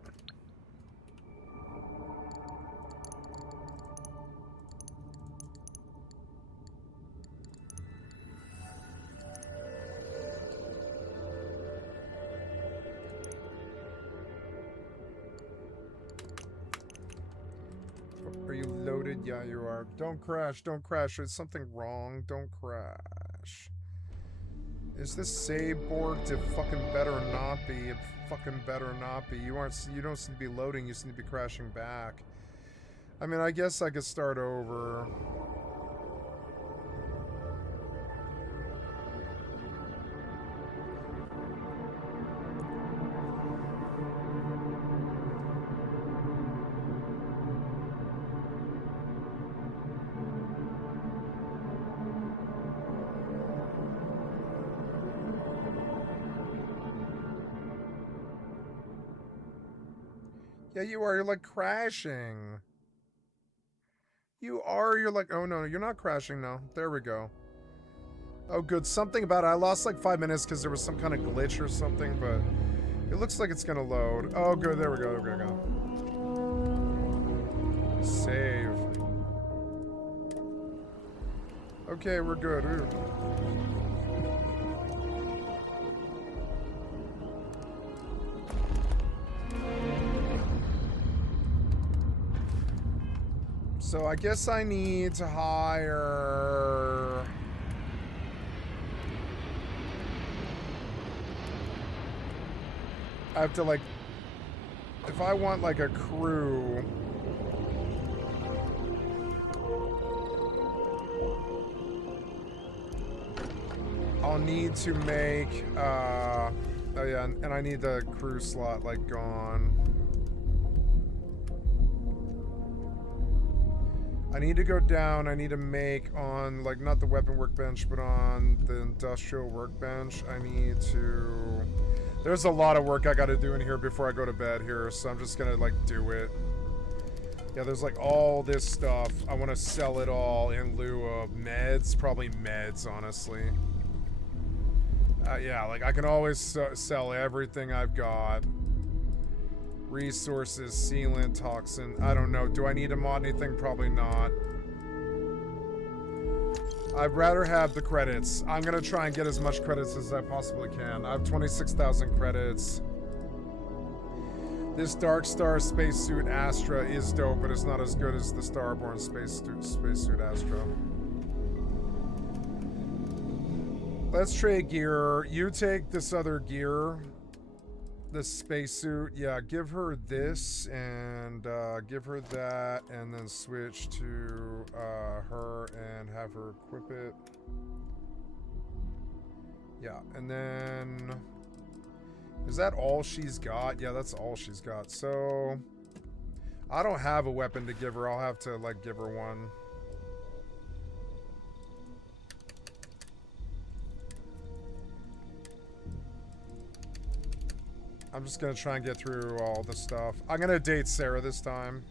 Are you loaded? Yeah, you are. Don't crash. Don't crash. There's something wrong. Don't crash. Is this save board? It fucking better not be. It fucking better not be. You don't seem to be loading. You seem to be crashing back. I mean, I guess I could start over. Yeah, you are. You're like crashing. You are. You're like, oh no, you're not crashing now. There we go. Oh, good. Something about it. I lost like 5 minutes because there was some kind of glitch or something, but it looks like it's gonna load. Oh, good. There we go. There we go. Save. Okay, we're good. So I guess I need to hire... I have to, like... If I want, like, a crew... I'll need to make, oh yeah, and I need the crew slot, like, gone. I need to go down, I need to make on, like, not the weapon workbench, but on the industrial workbench, I need to... There's a lot of work I gotta do in here before I go to bed here, so I'm just gonna, like, do it. Yeah, there's, like, all this stuff. I want to sell it all in lieu of meds, probably meds, honestly. Yeah, like, I can always sell everything I've got. Resources, sealant, toxin. I don't know. Do I need to mod anything? Probably not. I'd rather have the credits. I'm going to try and get as much credits as I possibly can. I have 26,000 credits. This Dark Star spacesuit Astra is dope, but it's not as good as the Starborn spacesuit Astra. Let's trade gear. You take this other gear. The spacesuit. Yeah, give her this and give her that, and then switch to her and have her equip it. Yeah, and then... Is that all she's got? Yeah, that's all she's got. So... I don't have a weapon to give her. I'll have to, like, give her one. I'm just gonna try and get through all the stuff. I'm gonna date Sarah this time.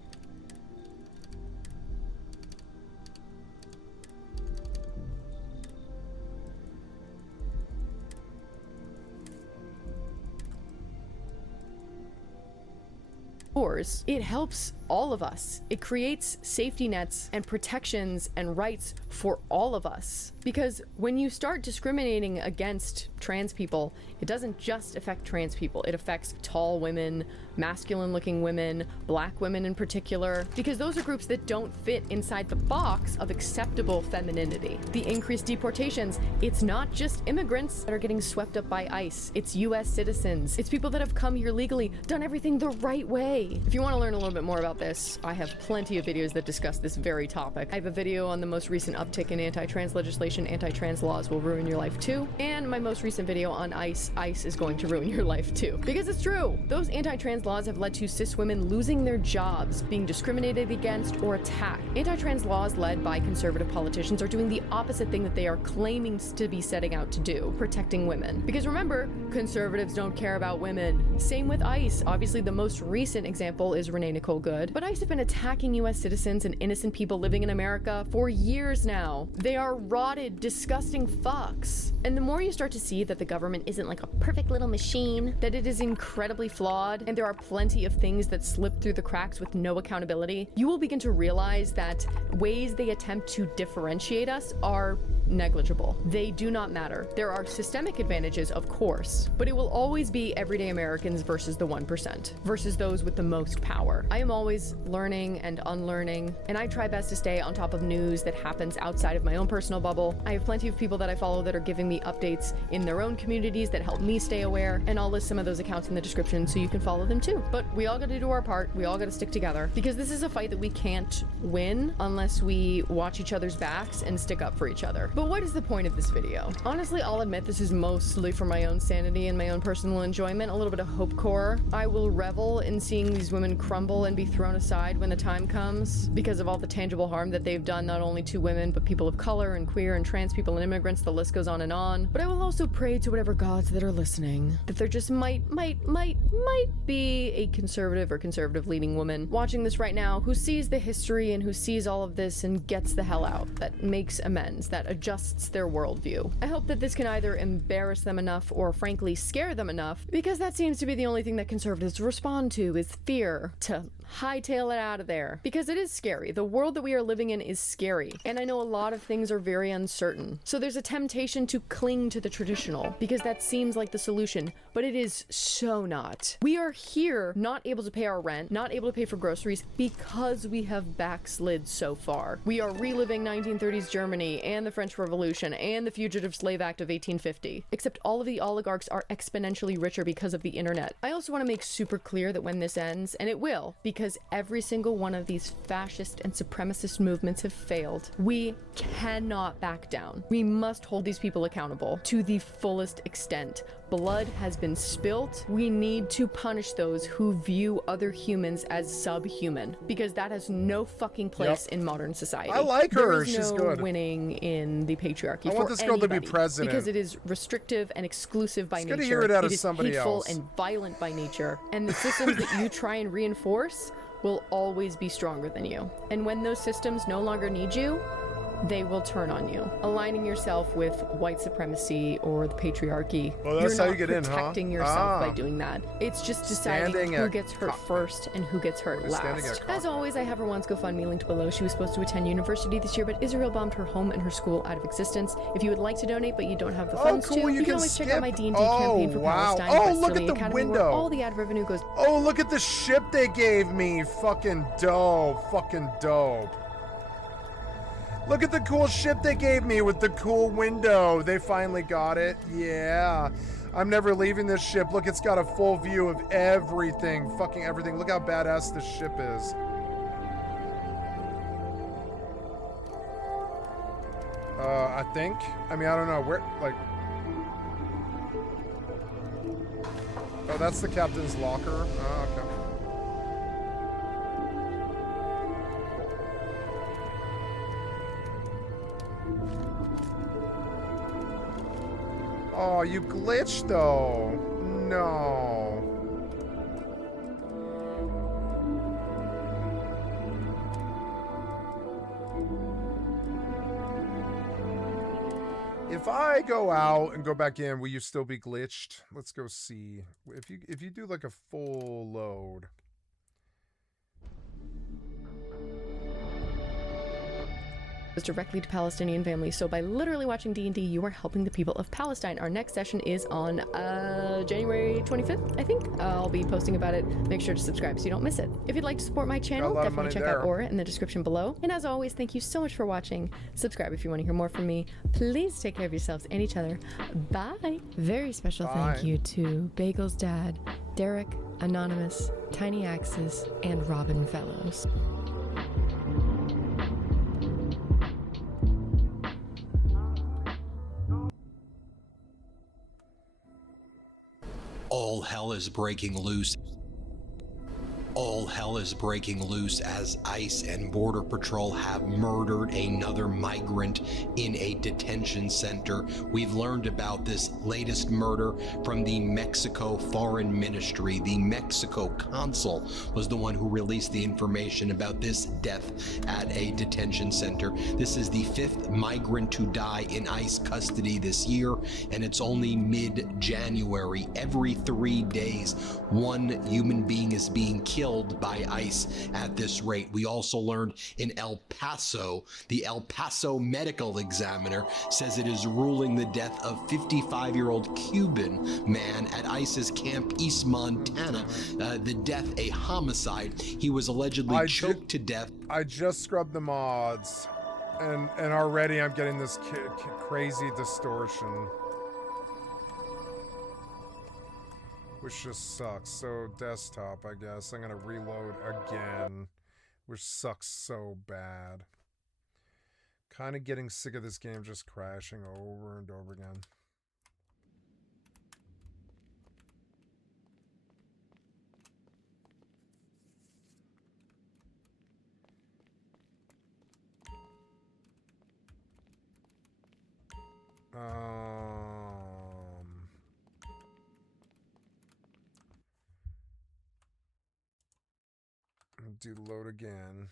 It helps all of us. It creates safety nets and protections and rights for all of us. Because when you start discriminating against trans people, it doesn't just affect trans people. It affects tall women, masculine-looking women, black women in particular, because those are groups that don't fit inside the box of acceptable femininity. The increased deportations, it's not just immigrants that are getting swept up by ICE. It's US citizens. It's people that have come here legally, done everything the right way. If you want to learn a little bit more about this, I have plenty of videos that discuss this very topic. I have a video on the most recent uptick in anti-trans legislation. Anti-trans laws will ruin your life too. And my most recent video on ICE. ICE is going to ruin your life too. Because it's true. Those anti-trans laws have led to cis women losing their jobs, being discriminated against, or attacked. Anti-trans laws led by conservative politicians are doing the opposite thing that they are claiming to be setting out to do, protecting women. Because remember, conservatives don't care about women. Same with ICE. Obviously, the most recent example is Renee Nicole Good. But ICE have been attacking US citizens and innocent people living in America for years now. They are rotted, disgusting fucks. And the more you start to see that the government isn't like a perfect little machine, that it is incredibly flawed, and there are plenty of things that slip through the cracks with no accountability, you will begin to realize that ways they attempt to differentiate us are negligible. They do not matter. There are systemic advantages, of course, but it will always be everyday Americans versus the 1%, versus those with the most power. I am always learning and unlearning, and I try best to stay on top of news that happens outside of my own personal bubble. I have plenty of people that I follow that are giving me updates in their own communities that help me stay aware, and I'll list some of those accounts in the description so you can follow them too. But we all gotta do our part. We all gotta stick together, because this is a fight that we can't win unless we watch each other's backs and stick up for each other. But what is the point of this video? Honestly, I'll admit this is mostly for my own sanity and my own personal enjoyment, a little bit of hope core. I will revel in seeing these women crumble and be thrown aside when the time comes because of all the tangible harm that they've done not only to women, but people of color and queer and trans people and immigrants. The list goes on and on. But I will also pray to whatever gods that are listening that there just might be a conservative or conservative leading woman watching this right now who sees the history and who sees all of this and gets the hell out, that makes amends, that adjusts adjusts their worldview. I hope that this can either embarrass them enough or frankly scare them enough, because that seems to be the only thing that conservatives respond to is fear, to hightail it out of there. Because it is scary. The world that we are living in is scary. And I know a lot of things are very uncertain. So there's a temptation to cling to the traditional, because that seems like the solution, but it is so not. We are here not able to pay our rent, not able to pay for groceries, because we have backslid so far. We are reliving 1930s Germany and the French Revolution and the Fugitive Slave Act of 1850. Except all of the oligarchs are exponentially richer because of the internet. I also want to make super clear that when this ends, and it will, because every single one of these fascist and supremacist movements have failed, we cannot back down. We must hold these people accountable to the fullest extent. Blood has been spilt. We need to punish those who view other humans as subhuman, because that has no fucking place in modern society. I like her. There is She's no good. winning in the patriarchy. I want this girl to be president. Because it is restrictive and exclusive by It's nature. good to hear it out of is somebody hateful else. and violent by nature. And the systems that you try and reinforce will always be stronger than you. And when those systems no longer need you, they will turn on you. Aligning yourself with white supremacy or the patriarchy. Well, that's You're how not you get in, huh? protecting yourself by Ah. doing that. It's just deciding Standing who at gets hurt first and who gets hurt Standing last. at As always, I have her one's GoFundMe linked below. She was supposed to attend university this year, but Israel bombed her home and her school out of existence. If you would like to donate, but you don't have the funds cool, to, you you can always check out skip. my D&D campaign for wow. Palestine. Oh, Quest look Sterling at the Academy, window. where all the ad revenue goes. Oh, look at the ship they gave me. Fucking dope. Fucking dope. Look at the cool ship they gave me with the cool window. They finally got it. Yeah. I'm never leaving this ship. Look, it's got a full view of everything. Fucking everything. Look how badass this ship is. I think. I mean, I don't know. Where, like... Oh, that's the captain's locker. Oh, okay. Oh, you glitched though. No. If I go out and go back in, will you still be glitched? Let's go see. If you do like a full load. Directly to Palestinian families. So by literally watching D&D, you are helping the people of Palestine. Our next session is on January 25th, I think. I'll be posting about it. Make sure to subscribe so you don't miss it. If you'd like to support my channel, definitely check out Aura in the description below. And as always, thank you so much for watching. Subscribe if you want to hear more from me. Please take care of yourselves and each other. Bye. Very special thank you to Bagel's dad, Derek, Anonymous, Tiny Axes, and Robin Fellows. All hell is breaking loose. All hell is breaking loose as ICE and Border Patrol have murdered another migrant in a detention center. We've learned about this latest murder from the Mexico Foreign Ministry. The Mexico consul was the one who released the information about this death at a detention center. This is the 5th migrant to die in ICE custody this year, and it's only mid-January. Every 3 days, one human being is being killed by ICE at this rate. We also learned in El Paso, the El Paso medical examiner says it is ruling the death of 55-year-old Cuban man at ICE's Camp East Montana. The death a homicide. He was allegedly choked to death. I just scrubbed the mods, and already I'm getting this crazy distortion. Which just sucks. So desktop, I guess. I'm gonna reload again. Which sucks so bad. Kind of getting sick of this game just crashing over and over again. Do load again.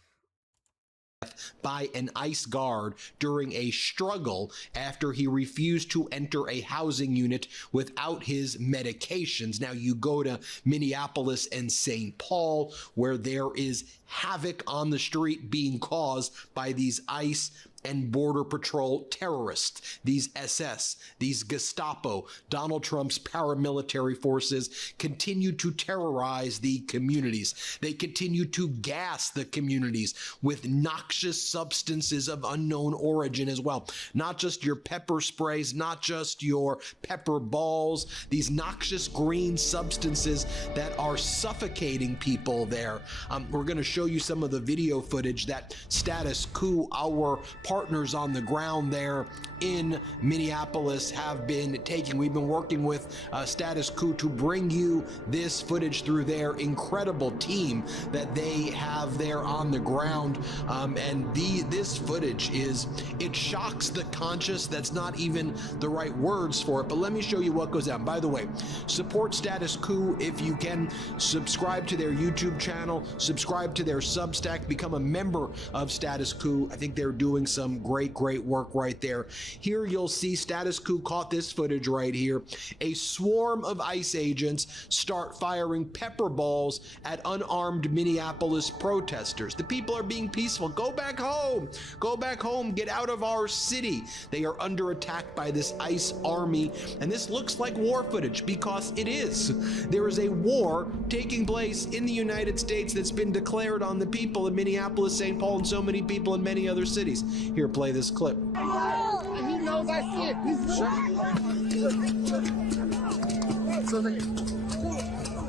by an ICE guard during a struggle after he refused to enter a housing unit without his medications. Now you go to Minneapolis and St. Paul, where there is havoc on the street being caused by these ICE and Border Patrol terrorists, these SS, these Gestapo, Donald Trump's paramilitary forces continue to terrorize the communities. They continue to gas the communities with noxious substances of unknown origin as well. Not just your pepper sprays, not just your pepper balls, these noxious green substances that are suffocating people there. We're going to show you some of the video footage that Status Quo, our partners on the ground there in Minneapolis, have been taking. We've been working with Status Quo to bring you this footage through their incredible team that they have there on the ground. This footage it shocks the conscious. That's not even the right words for it, but let me show you what goes down. By the way, support Status Quo if you can. Subscribe to their YouTube channel, subscribe to their Substack, become a member of Status Quo. I think they're doing some great work right there. Here you'll see Status Quo caught this footage right here. A swarm of ICE agents start firing pepper balls at unarmed Minneapolis protesters. The people are being peaceful. Go back home. Go back home. Get out of our city. They are under attack by this ICE army, and this looks like war footage because it is. There is a war taking place in the United States that's been declared on the people in Minneapolis, St. Paul, and so many people in many other cities. Here, play this clip. He knows I see it.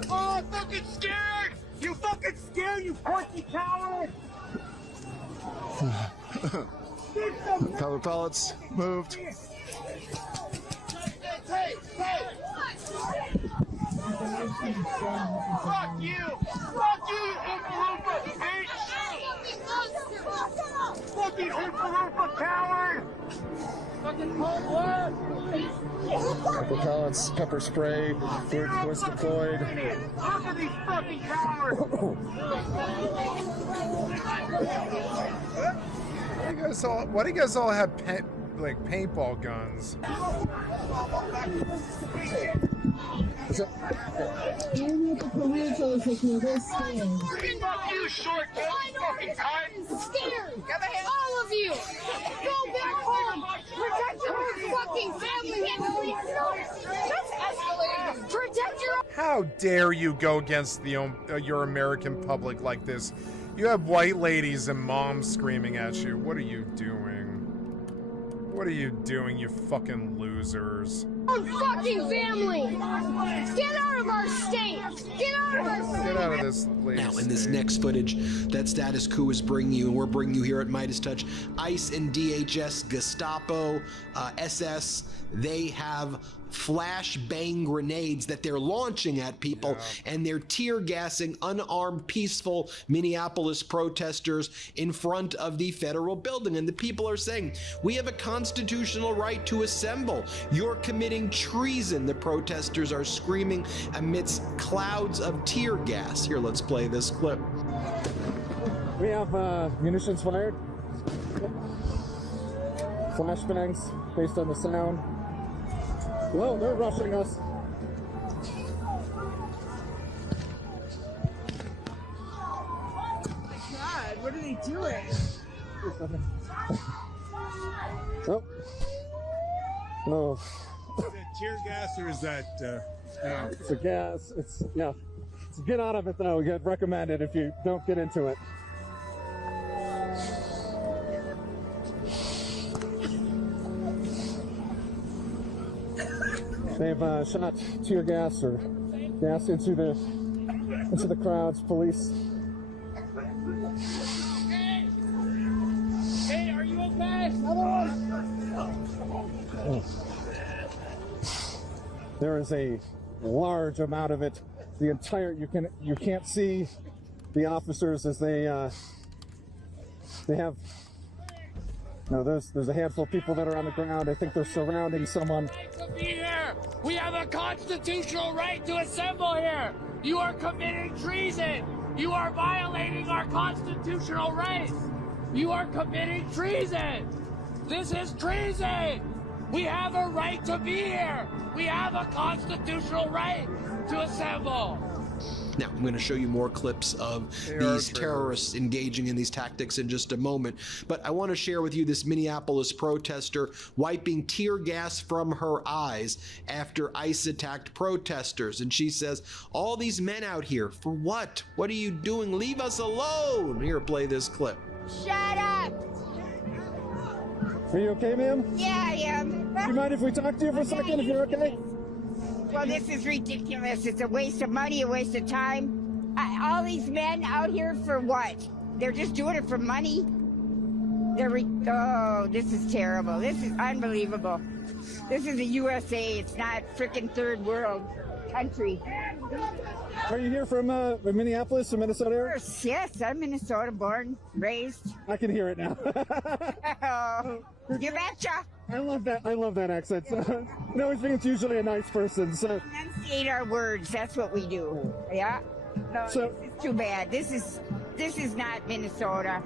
Oh, I'm fucking scared! You fucking scared, you pussy coward! Powder pellets moved. Hey! Fuck you! Fuck you, Oompa bitch! Fucking Oompa coward! Fucking cold blood! Pepper pellets, pepper spray, was deployed. Look at these fucking cowards! Why do you guys all have paintball guns? Fuck you, short fucking cunt! Scared! All of you! Go back home! Protect your own fucking family! That's escalating! Protect your own... How dare you go against your American public like this? You have white ladies and moms screaming at you. What are you doing? What are you doing, you fucking losers? Fucking family! Get out of our state! Get out of our state! Get out of this lady. Now, in this next footage that Status Quo is bringing you, and we're bringing you here at Midas Touch, ICE and DHS, Gestapo, SS, they have flashbang grenades that they're launching at people, and they're tear gassing unarmed, peaceful Minneapolis protesters in front of the federal building. And the people are saying, we have a constitutional right to assemble. You're committing treason, the protesters are screaming amidst clouds of tear gas. Here, let's play this clip. We have munitions fired. Flashbangs based on the sound. Well, they're rushing us. God, what are they doing? Oh. No. Is that tear gas or is that It's a gas. It's yeah. So get out of it though. Get recommended if you don't get into it. They've shot tear gas or gas into the crowds. Police. Hey, are you okay? Another one. There is a large amount of it. The entire you can't see the officers as they have. No, there's a handful of people that are on the ground. I think they're surrounding someone. To be here, we have a constitutional right to assemble here. You are committing treason. You are violating our constitutional rights. You are committing treason! This is treason! We have a right to be here! We have a constitutional right to assemble! Now, I'm going to show you more clips of these terrorists engaging in these tactics in just a moment, but I want to share with you this Minneapolis protester wiping tear gas from her eyes after ICE attacked protesters. And she says, all these men out here, for what? What are you doing? Leave us alone! Here, play this clip. Shut up! Are you okay, ma'am? Yeah, I am. Do you mind if we talk to you for a second, if you're okay? Well, this is ridiculous. It's a waste of money, a waste of time. All these men out here for what? They're just doing it for money? Oh, this is terrible. This is unbelievable. This is the USA. It's not frickin' third world country. Are you here from Minneapolis, the Minnesota area? Yes, I'm Minnesota, born, raised. I can hear it now. Oh, you betcha. I love that accent. No, it's usually a nice person. So enunciate our words. That's what we do. Yeah. No, so, this is too bad. This is not Minnesota.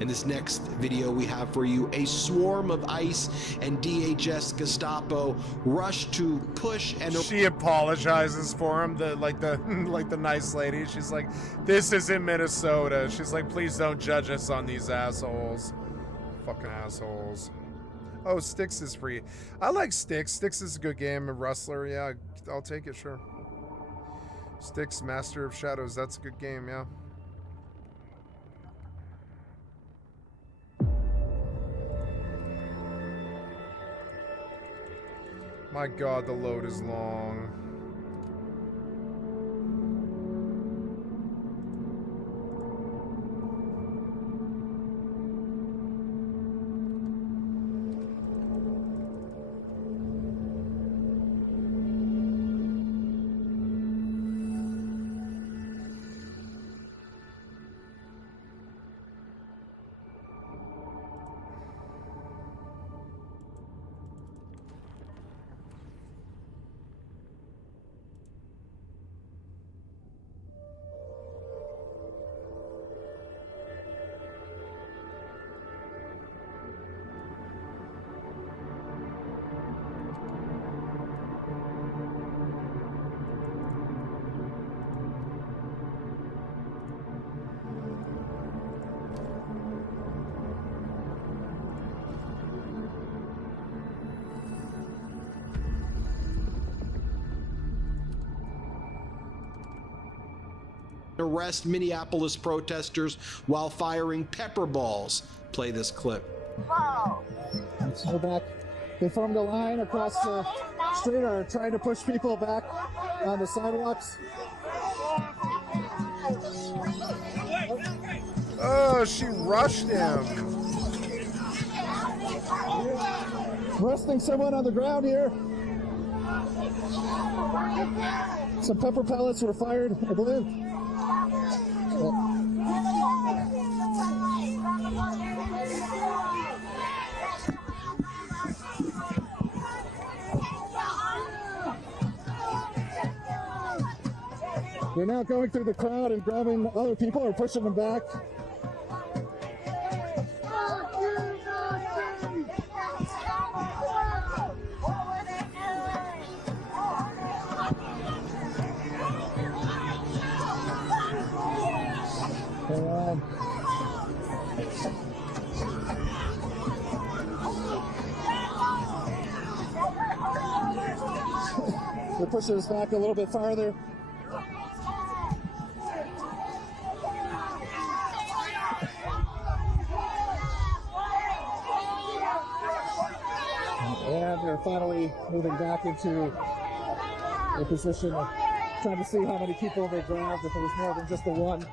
In this next video we have for you, a swarm of ICE and DHS Gestapo rush to push and... She apologizes for him, like the nice lady. She's like, this isn't Minnesota. She's like, please don't judge us on these assholes. Fucking assholes. Oh, Styx is free. I like Styx. Styx is a good game. A wrestler, yeah, I'll take it, sure. Styx, Master of Shadows, that's a good game, yeah. My God, the load is long. Arrest Minneapolis protesters while firing pepper balls. Play this clip. Let's go back. They formed a line across the street, or trying to push people back on the sidewalks. Oh, she rushed him. Arresting someone on the ground here. Some pepper pellets were fired, I believe. They're now going through the crowd and grabbing other people or pushing them back. They're pushing us back a little bit farther. And they're finally moving back into a position of trying to see how many people they grabbed, if it was more than just the one.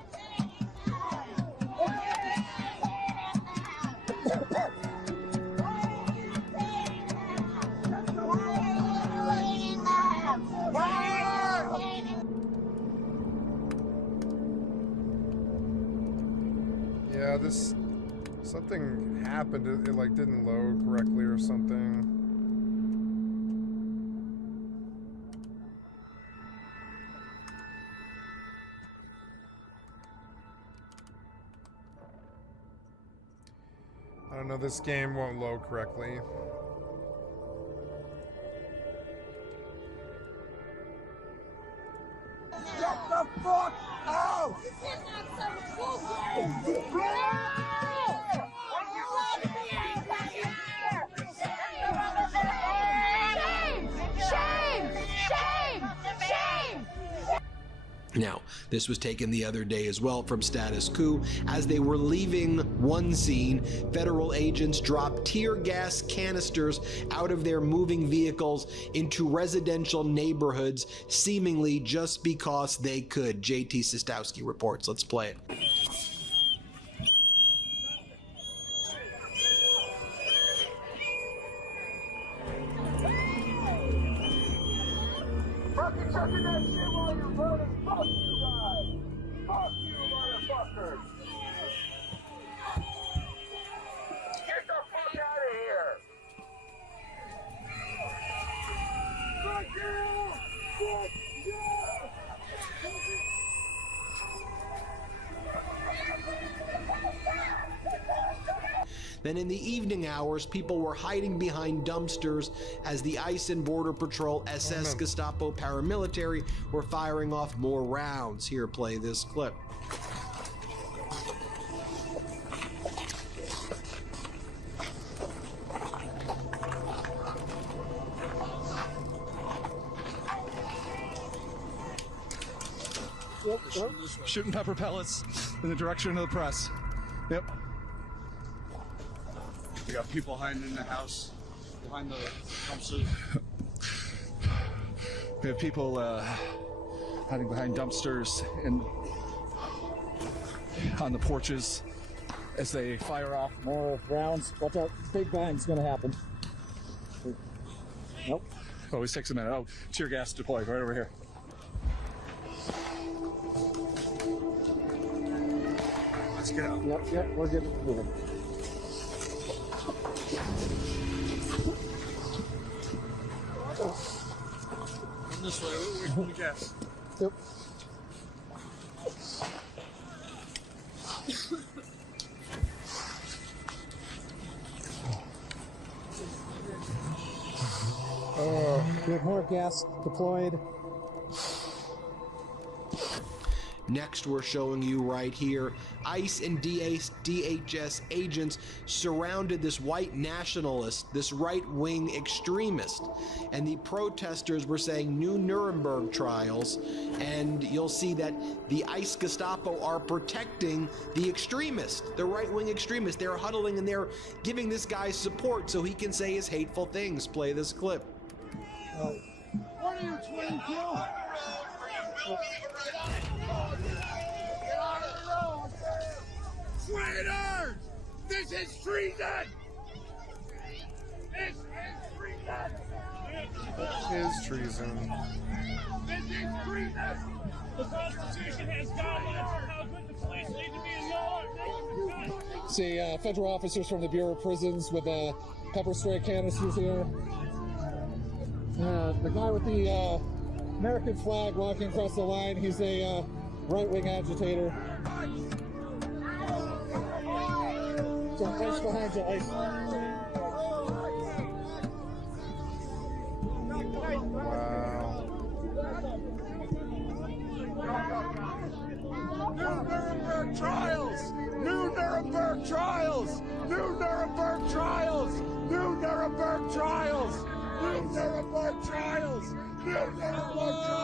Yeah, something happened. It like didn't load correctly or something. Oh no, this game won't load correctly. Get the fuck out! Now, this was taken the other day as well from Status Quo. As they were leaving one scene, federal agents dropped tear gas canisters out of their moving vehicles into residential neighborhoods, seemingly just because they could. JT Sistowski reports. Let's play it. Fucking chucking that shit while you're running. Fuck you guys. Fuck you, motherfuckers. Get the fuck out of here. Fuck you. Fuck you. Then in the evening hours, people were hiding behind dumpsters as the ICE and Border Patrol, SS, Gestapo paramilitary were firing off more rounds. Here, play this clip. Shooting pepper pellets in the direction of the press. Yep. We got people hiding in the house, behind the dumpsters. We have people hiding behind dumpsters and on the porches as they fire off more rounds. Watch out, big bang's gonna happen. Nope. Always takes a minute. Oh, tear gas deployed right over here. Let's get out. Yep, we're getting moving. Come this way, we're from the gas. Yep. We have more gas deployed. Next, we're showing you right here, ICE and DHS agents surrounded this white nationalist, this right-wing extremist. And the protesters were saying new Nuremberg trials. And you'll see that the ICE Gestapo are protecting the extremist, the right-wing extremist. They're huddling and they're giving this guy support so he can say his hateful things. Play this clip. What are you trying to do? Traitors! This is treason! This is treason! Is treason. This is treason! The Constitution has guidelines for how good the police need to be in law. See federal officers from the Bureau of Prisons with pepper spray canisters here. The guy with the American flag walking across the line, he's a right-wing agitator. So ice behind you, ice. New Nuremberg trials! New Nuremberg trials! New Nuremberg trials! New Nuremberg trials! New Nuremberg trials! New Nuremberg trials! New Nuremberg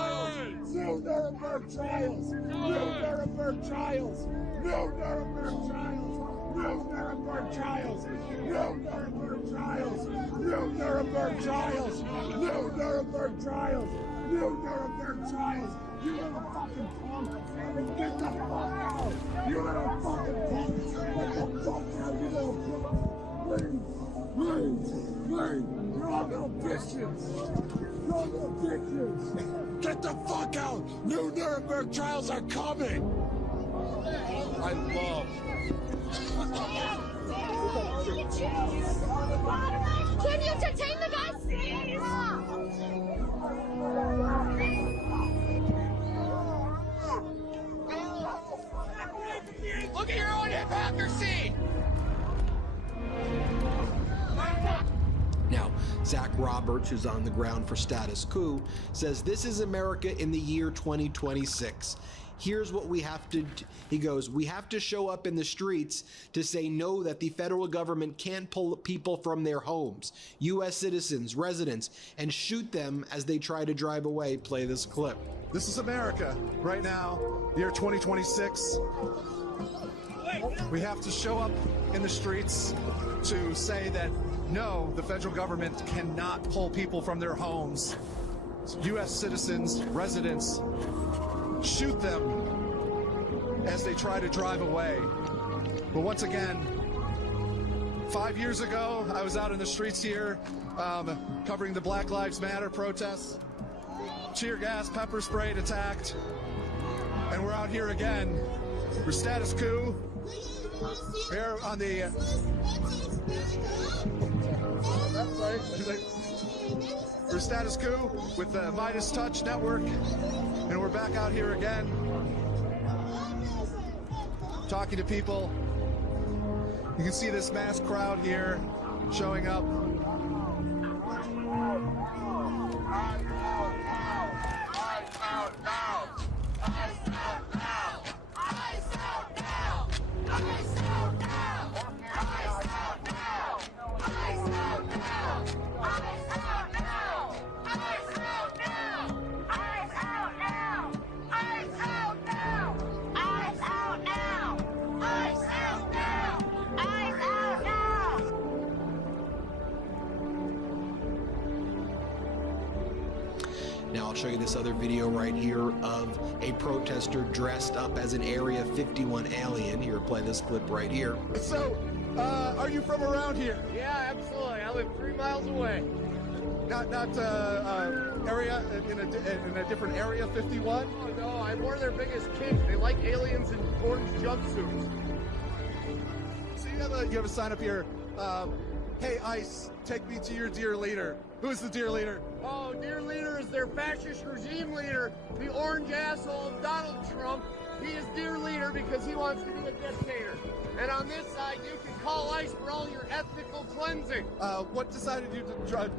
trials! New Nuremberg trials! New Nuremberg trials! New Nuremberg trials! New Nuremberg trials! New Nuremberg trials! New Nuremberg trials! New Nuremberg trials! You little fucking punk! Get the fuck out! You little fucking punk! Get the fuck out! You little punk! Leave! You're all little bitches! You're all little bitches! Get the fuck out! New Nuremberg trials are coming! I love. Can you detain the guys? Look at your own hypocrisy! Roberts, who's on the ground for Status Quo, says this is America in the year 2026. Here's what we have to do. He goes, we have to show up in the streets to say no, that the federal government can't pull people from their homes, U.S. citizens, residents, and shoot them as they try to drive away. Play this clip. This is America right now, year 2026. We have to show up in the streets to say that no, the federal government cannot pull people from their homes, U.S. citizens, residents, shoot them as they try to drive away. But once again, 5 years ago, I was out in the streets here covering the Black Lives Matter protests. Tear gas, pepper sprayed, attacked. And we're out here again. We're Status Quo. Here on the... We're Status Quo with the Midas Touch Network. And we're back out here again, talking to people. You can see this mass crowd here showing up. Now I'll show you this other video right here of a protester dressed up as an Area 51 alien. Here, play this clip right here. So, are you from around here? Yeah, absolutely. I live 3 miles away. Not area in a different Area 51? Oh, no, I'm one of their biggest kids. They like aliens in orange jumpsuits. So you have a sign up here. Hey, ICE, take me to your dear leader. Who's the dear leader? Oh, dear leader is their fascist regime leader, the orange asshole of Donald Trump. He is dear leader because he wants to be a dictator. And on this side, you can call ICE for all your ethnical cleansing. What decided you to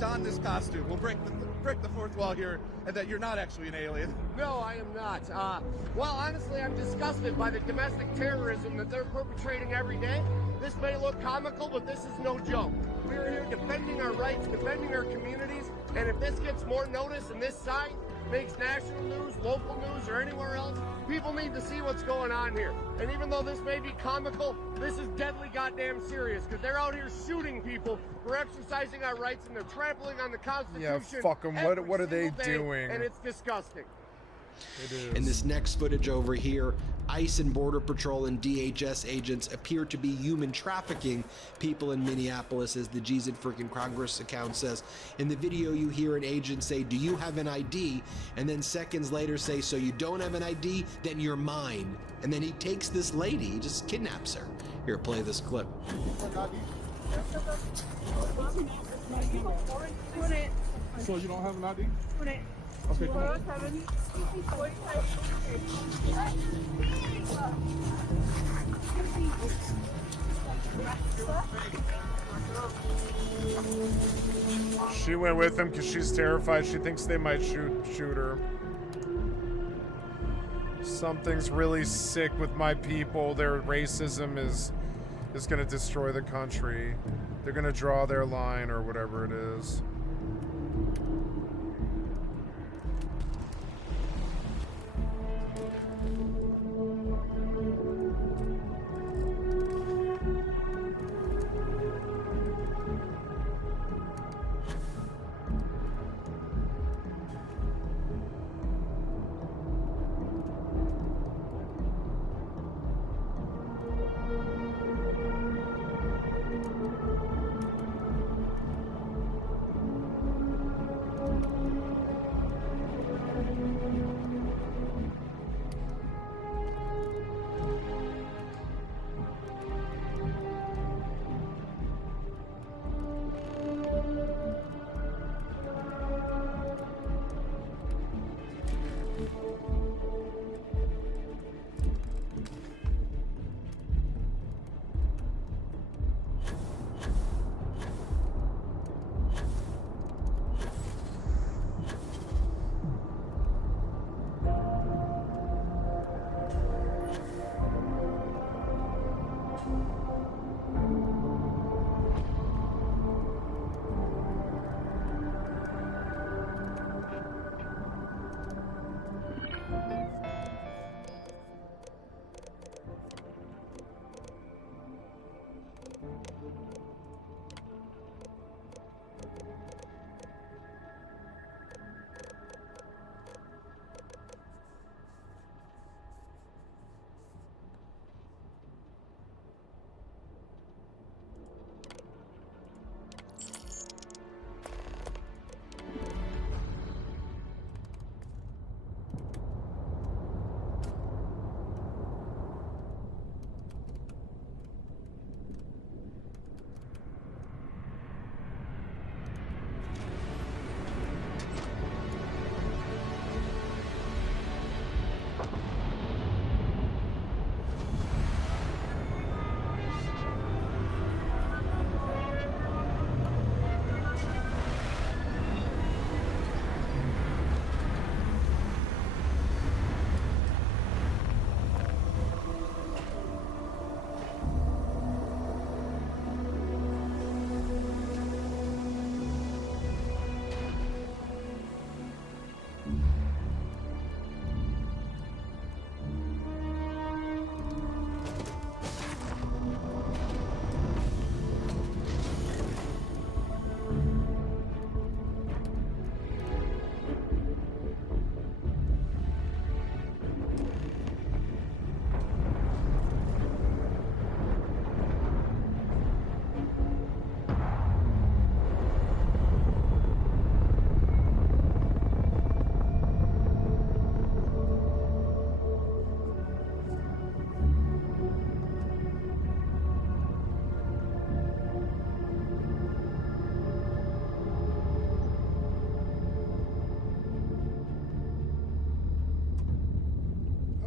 don this costume? We'll break the fourth wall here, and that you're not actually an alien. No, I am not. Well, honestly, I'm disgusted by the domestic terrorism that they're perpetrating every day. This may look comical, but this is no joke. We're here defending our rights, defending our communities, and if this gets more notice and this site makes national news, local news, or anywhere else, people need to see what's going on here. And even though this may be comical, this is deadly goddamn serious, because they're out here shooting people for exercising our rights, and they're trampling on the Constitution. Yeah, fuck them. What are they doing? And it's disgusting. It is. In this next footage over here, ICE and Border Patrol and DHS agents appear to be human trafficking people in Minneapolis, as the G's in freaking Congress account says. In the video, you hear an agent say, "Do you have an ID?" And then seconds later say, "So you don't have an ID? Then you're mine." And then he takes this lady, he just kidnaps her. Here, play this clip. So you don't have an ID? Okay, come on. She went with him because she's terrified. She thinks they might shoot her. Something's really sick with my people. Their racism is going to destroy the country. They're going to draw their line or whatever it is.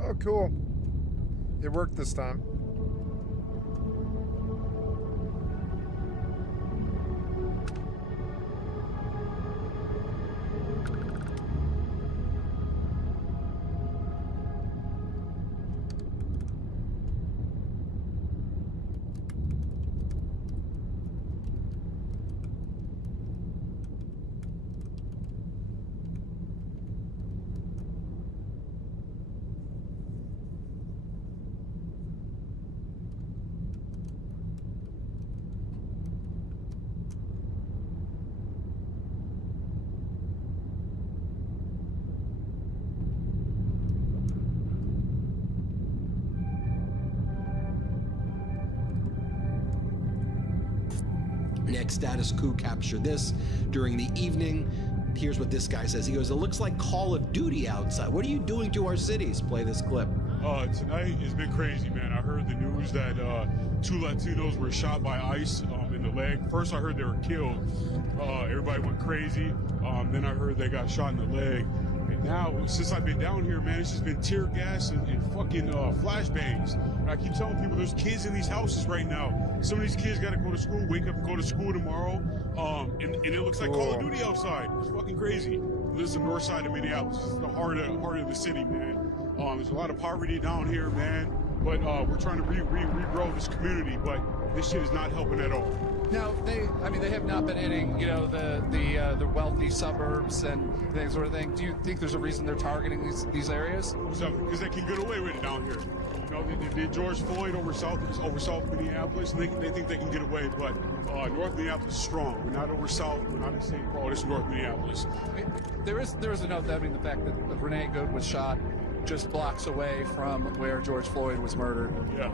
Oh, cool. It worked this time. Next status coup capture this during the evening. Here's what this guy says. He goes, it looks like Call of Duty outside. What are you doing to our cities? Play this clip. Tonight has been crazy, man. I heard the news that 2 Latinos were shot by ICE in the leg. First, I heard they were killed. Everybody went crazy. Then I heard they got shot in the leg. And now, since I've been down here, man, it's just been tear gas and fucking flashbangs. And I keep telling people there's kids in these houses right now. Some of these kids got to go to school, wake up and go to school tomorrow. And it looks like Call of Duty outside. It's fucking crazy. This is the north side of Minneapolis. This is the heart of the city, man. There's a lot of poverty down here, man. But we're trying to regrow this community, but this shit is not helping at all. Now, they have not been hitting, the wealthy suburbs and that sort of thing. Do you think there's a reason they're targeting these areas? Because they can get away with it down here. You know, they did George Floyd over South Minneapolis, and they think they can get away. But North Minneapolis is strong. We're not over South. We're not in St. Paul. It's North Minneapolis. There is a note that, the fact that Renee Good was shot just blocks away from where George Floyd was murdered. Yeah.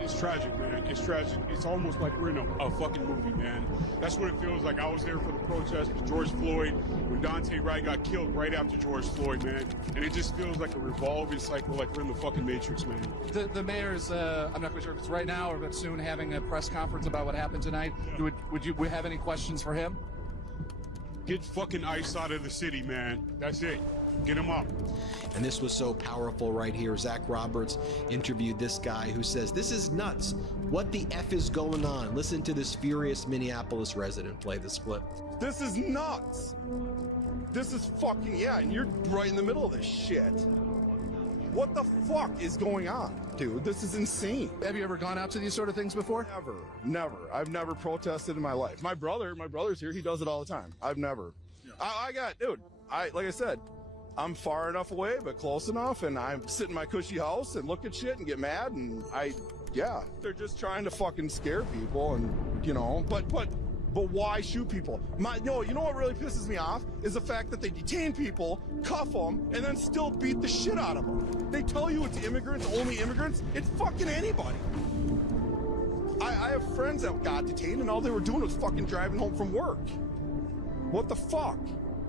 It's tragic, man. It's tragic. It's almost like we're in a fucking movie, man. That's what it feels like. I was there for the protest with George Floyd when Dante Wright got killed right after George Floyd, man. And it just feels like a revolving cycle, like we're in the fucking Matrix, man. The mayor's, I'm not quite sure if it's right now or but soon, having a press conference about what happened tonight. Yeah. Would you have any questions for him? Get fucking ICE out of the city, man. That's it. Get him up. And this was so powerful right here. Zach Roberts interviewed this guy who says, this is nuts. What the F is going on? Listen to this furious Minneapolis resident play this clip. This is nuts. This is fucking, yeah, and you're right in the middle of this shit. What the fuck is going on? Dude, this is insane. Have you ever gone out to these sort of things before? Never. I've never protested in my life. My brother's here. He does it all the time. I've never. Yeah. Like I said, I'm far enough away, but close enough, and I sit in my cushy house and look at shit and get mad, and they're just trying to fucking scare people, and, but why shoot people? You know what really pisses me off is the fact that they detain people, cuff them, and then still beat the shit out of them. They tell you it's immigrants, only immigrants. It's fucking anybody. I have friends that got detained, and all they were doing was fucking driving home from work. What the fuck?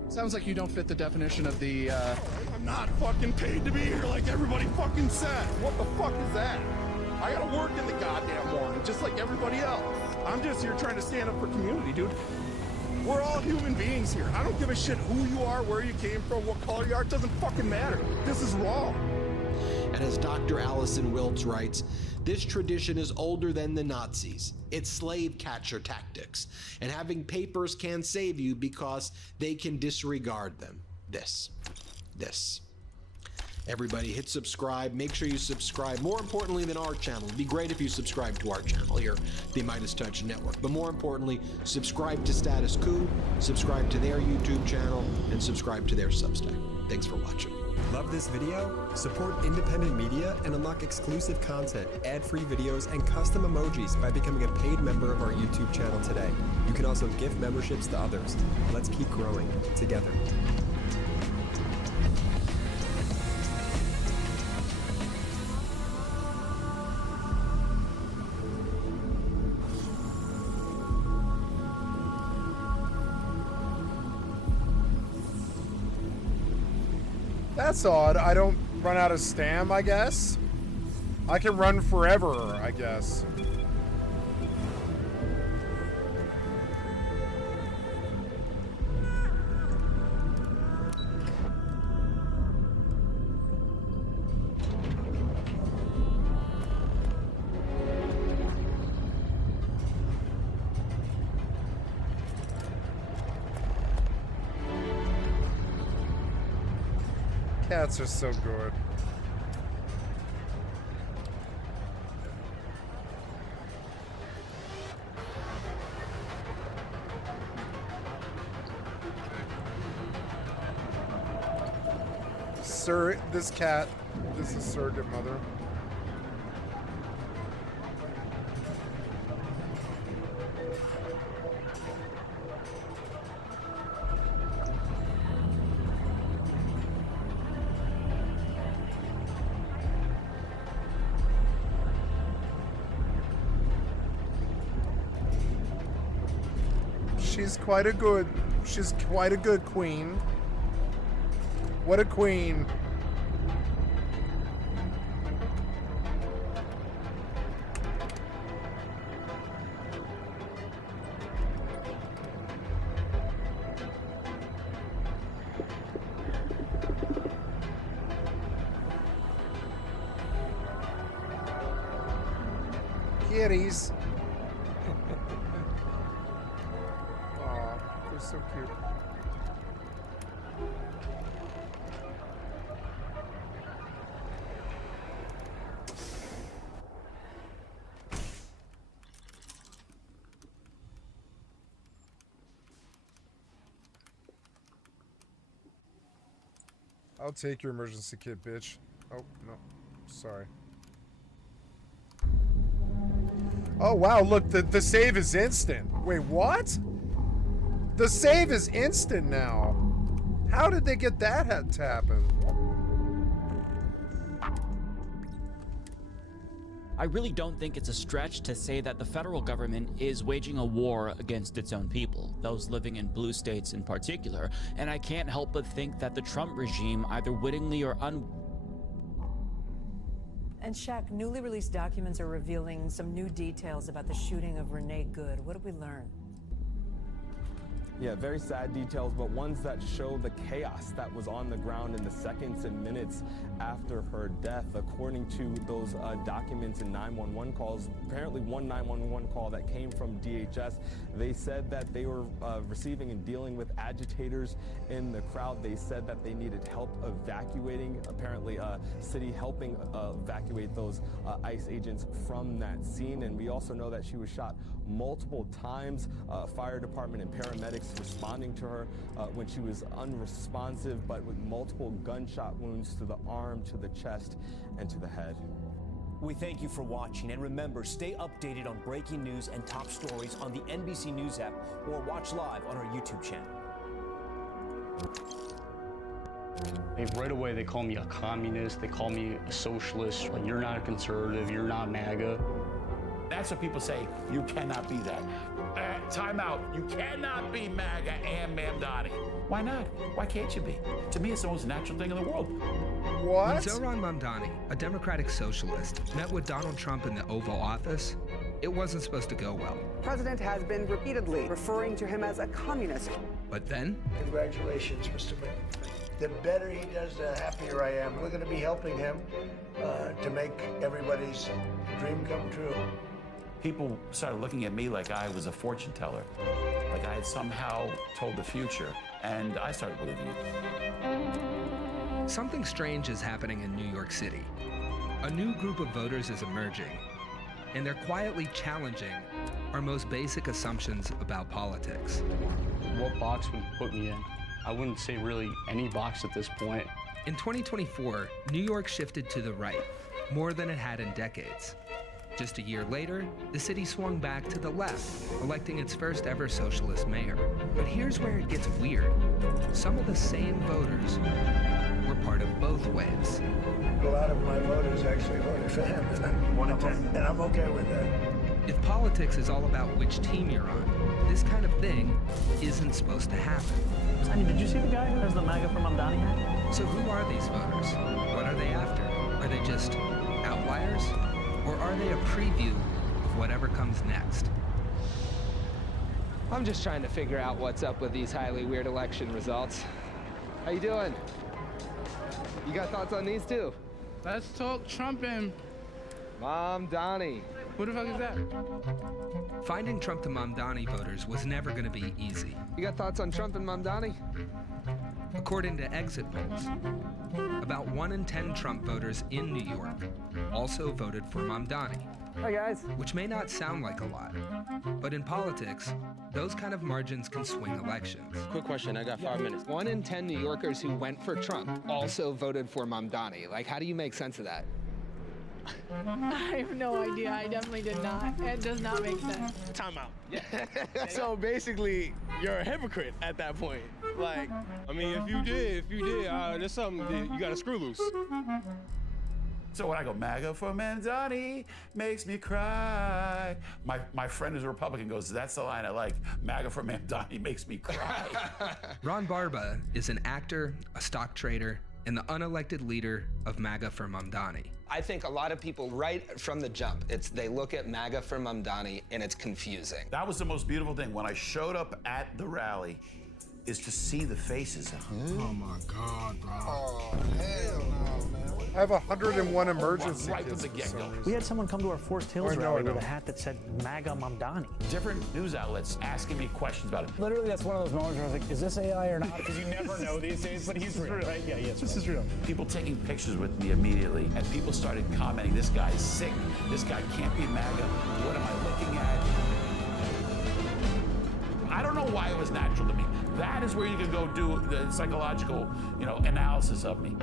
Sounds like you don't fit the definition of the, I'm not fucking paid to be here like everybody fucking said. What the fuck is that? I gotta work in the goddamn morning, just like everybody else. I'm just here trying to stand up for community, dude. We're all human beings here. I don't give a shit who you are, where you came from, what color you are. It doesn't fucking matter. This is wrong. And as Dr. Allison Wiltz writes, this tradition is older than the Nazis. It's slave catcher tactics. And having papers can save you because they can disregard them. This. Everybody hit subscribe. Make sure you subscribe. More importantly than our channel, it'd be great if you subscribe to our channel here, the Midas Touch Network. But more importantly, subscribe to Status Coup, subscribe to their YouTube channel, and subscribe to their Substack. Thanks for watching. Love this video? Support independent media and unlock exclusive content, ad-free videos, and custom emojis by becoming a paid member of our YouTube channel today. You can also gift memberships to others. Let's keep growing together. That's odd. I don't run out of stam, I guess. I can run forever, I guess. Cats are so good. Sir, this cat is a surrogate mother. She's quite a good queen. What a queen. Kitties. Aw, they're so cute. I'll take your emergency kit, bitch. Oh, no. Sorry. Oh, wow, look, the save is instant. Wait, what? The save is instant now. How did they get that to happen? I really don't think it's a stretch to say that the federal government is waging a war against its own people, those living in blue states in particular, and I can't help but think that the Trump regime, either wittingly or And Shaq, newly released documents are revealing some new details about the shooting of Renee Good. What did we learn? Yeah, very sad details, but ones that show the chaos that was on the ground in the seconds and minutes after her death. According to those documents and 911 calls, apparently one 911 call that came from DHS, they said that they were receiving and dealing with agitators in the crowd. They said that they needed help evacuating, apparently city helping evacuate those ICE agents from that scene. And we also know that she was shot multiple times, fire department and paramedics responding to her when she was unresponsive, but with multiple gunshot wounds to the arm, to the chest, and to the head. We thank you for watching, and remember, stay updated on breaking news and top stories on the NBC News app or watch live on our YouTube channel. Right away, they call me a communist, they call me a socialist, like, you're not a conservative, you're not MAGA. That's what people say, you cannot be that. Time out, you cannot be MAGA and Mamdani. Why not? Why can't you be? To me, it's the most natural thing in the world. What? When Zohran Mamdani, a democratic socialist, met with Donald Trump in the Oval Office, it wasn't supposed to go well. The president has been repeatedly referring to him as a communist. But then... Congratulations, Mr. Mayor. The better he does, the happier I am. We're going to be helping him to make everybody's dream come true. People started looking at me like I was a fortune teller, like I had somehow told the future, and I started believing it. Something strange is happening in New York City. A new group of voters is emerging, and they're quietly challenging our most basic assumptions about politics. What box would you put me in? I wouldn't say really any box at this point. In 2024, New York shifted to the right, more than it had in decades. Just a year later, the city swung back to the left, electing its first ever socialist mayor. But here's where it gets weird. Some of the same voters were part of both waves. A lot of my voters actually voted for him, and I'm okay with that. If politics is all about which team you're on, this kind of thing isn't supposed to happen. I mean, did you see the guy who has the MAGA from Mamdani hat? So who are these voters? What are they after? Are they just outliers? Or are they a preview of whatever comes next? I'm just trying to figure out what's up with these highly weird election results. How you doing? You got thoughts on these too? Let's talk Trump and Mamdani. Who the fuck is that? Finding Trump to Mamdani voters was never going to be easy. You got thoughts on Trump and Mamdani? According to exit polls, about 1 in 10 Trump voters in New York also voted for Mamdani. Hi, guys. Which may not sound like a lot, but in politics, those kind of margins can swing elections. Quick question, I got 5 minutes. 1 in 10 New Yorkers who went for Trump also voted for Mamdani. Like, how do you make sense of that? I have no idea. I definitely did not. It does not make sense. Time out. So basically, you're a hypocrite at that point. Like, I mean, if you did, there's something that you got to screw loose. So when I go, MAGA for Mamdani makes me cry. My friend who's a Republican goes, that's the line I like. MAGA for Mamdani makes me cry. Ron Barba is an actor, a stock trader, and the unelected leader of MAGA for Mamdani. I think a lot of people, right from the jump, they look at MAGA for Mamdani and it's confusing. That was the most beautiful thing. When I showed up at the rally, is to see the faces. Oh my God, bro. Oh, hell no, man. I have 101 emergency right from kits the for get-go. some reason. We had someone come to our Forest Hills Oh, no, rally I with a don't. hat that said MAGA Mamdani. Different news outlets asking me questions about it. Literally, that's one of those moments where I was like, is this AI or not? Because you never know these days, but he's real, right? Yeah, yes. This is real. People taking pictures with me immediately, and people started commenting, this guy's sick, this guy can't be MAGA, what am I looking at? I don't know why it was natural to me. That is where you can go do the psychological, analysis of me.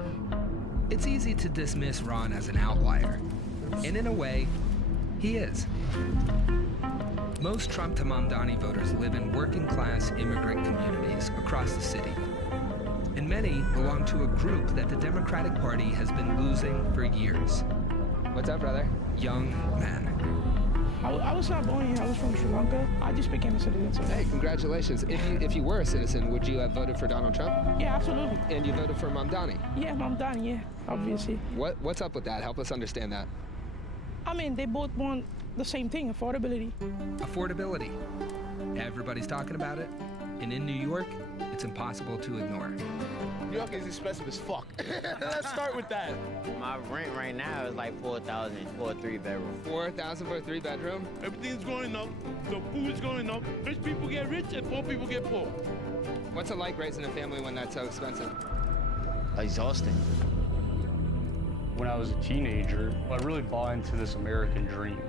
It's easy to dismiss Ron as an outlier, and in a way, he is. Most Trump to Mamdani voters live in working-class immigrant communities across the city, and many belong to a group that the Democratic Party has been losing for years. What's up, brother? Young men. I was not born here. I was from Sri Lanka. I just became a citizen. So. Hey, congratulations. If you were a citizen, would you have voted for Donald Trump? Yeah, absolutely. And you voted for Mamdani? Yeah, Mamdani, yeah, obviously. What's up with that? Help us understand that. I mean, they both want the same thing, affordability. Affordability. Everybody's talking about it, and in New York, it's impossible to ignore. New York is expensive as fuck. Let's start with that. My rent right now is like $4,000 for a 3-bedroom. $4,000 for a 3-bedroom? Everything's going up. The food's going up. Rich people get rich and poor people get poor. What's it like raising a family when that's so expensive? Exhausting. When I was a teenager, I really bought into this American dream.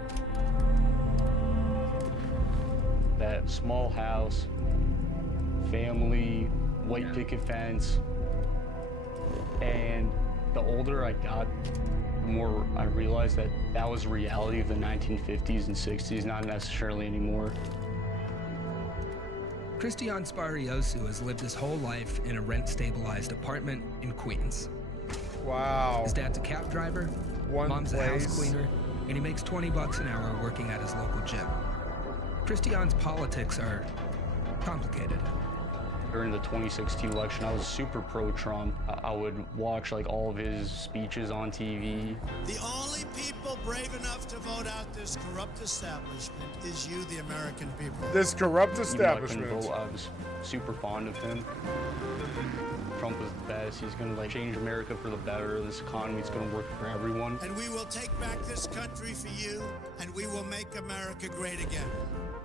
That small house, family, white picket fence. And the older I got, the more I realized that that was the reality of the 1950s and 60s, not necessarily anymore. Christian Spariosu has lived his whole life in a rent-stabilized apartment in Queens. Wow. His dad's a cab driver, mom's a house cleaner, and he makes $20 an hour working at his local gym. Christian's politics are complicated. During the 2016 election, I was super pro-Trump. I would watch all of his speeches on TV. The only people brave enough to vote out this corrupt establishment is you, the American people. This corrupt establishment. Even though I couldn't vote, I was super fond of him. Trump is the best. He's going to change America for the better. This economy is going to work for everyone. And we will take back this country for you, and we will make America great again.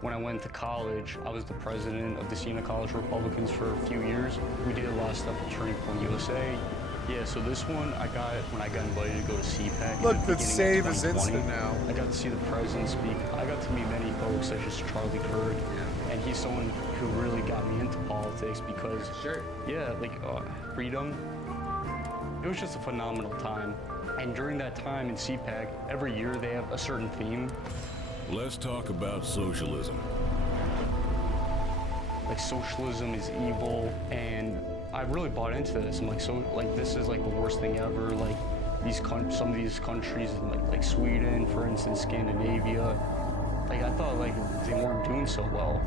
When I went to college, I was the president of the Siena College Republicans for a few years. We did a lot of stuff at Turning Point USA. Yeah, so this one I got when I got invited to go to CPAC. Look, the save is instant now. I got to see the president speak. I got to meet many folks such as Charlie Kirk, and he's someone who really got me into politics because, freedom. It was just a phenomenal time. And during that time in CPAC, every year they have a certain theme. Let's talk about socialism. Socialism is evil, and I really bought into this. I'm this is the worst thing ever. Some of these countries, like Sweden, for instance, Scandinavia, I thought they weren't doing so well.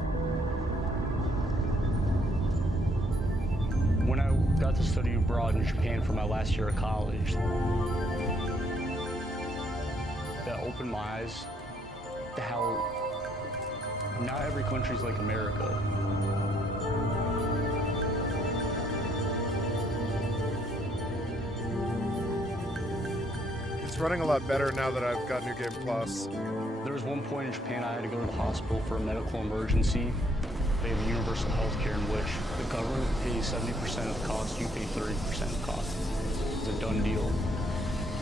When I got to study abroad in Japan for my last year of college, that opened my eyes to how not every country is like America. It's running a lot better now that I've got New Game Plus. There was one point in Japan I had to go to the hospital for a medical emergency, They have universal health care in which the government pays 70% of the cost, you pay 30% of the cost. It's a done deal.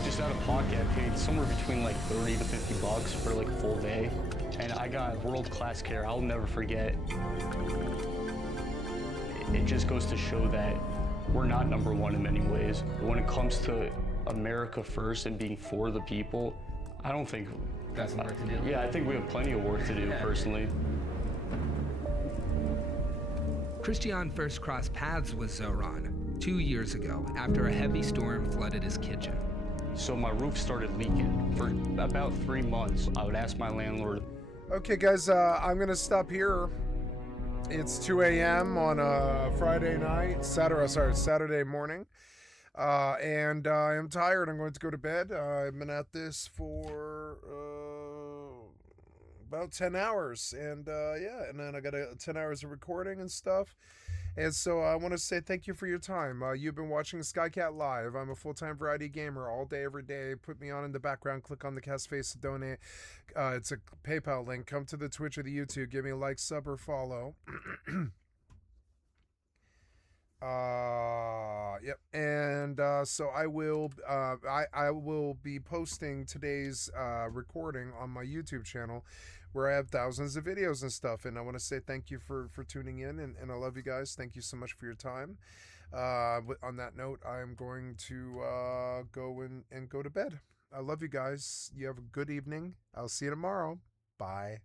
Just out of pocket, I paid somewhere between like 30 to 50 bucks for like a full day. And I got world-class care. I'll never forget. It just goes to show that we're not number one in many ways. When it comes to America first and being for the people, I don't think that's some work to do. Yeah, I think we have plenty of work to do, personally. Christian first crossed paths with Zoran 2 years ago after a heavy storm flooded his kitchen. So my roof started leaking. For about 3 months, I would ask my landlord. Okay, guys, I'm gonna stop here. It's 2 a.m. on a Friday night, Saturday morning. And I am tired. I'm going to go to bed. I've been at this for about 10 hours. And yeah, and then I got 10 hours of recording and stuff. And so I want to say thank you for your time. You've been watching Skycat Live. I'm a full-time variety gamer all day, every day. Put me on in the background. Click on the cast face to donate. It's a PayPal link. Come to the Twitch or the YouTube. Give me a like, sub, or follow. Yep. And so I will be posting today's recording on my YouTube channel, where I have thousands of videos and stuff. And I want to say thank you for tuning in, and I love you guys. Thank you so much for your time. On that note, I'm going to go and go to bed. I love you guys. You have a good evening. I'll see you tomorrow. Bye.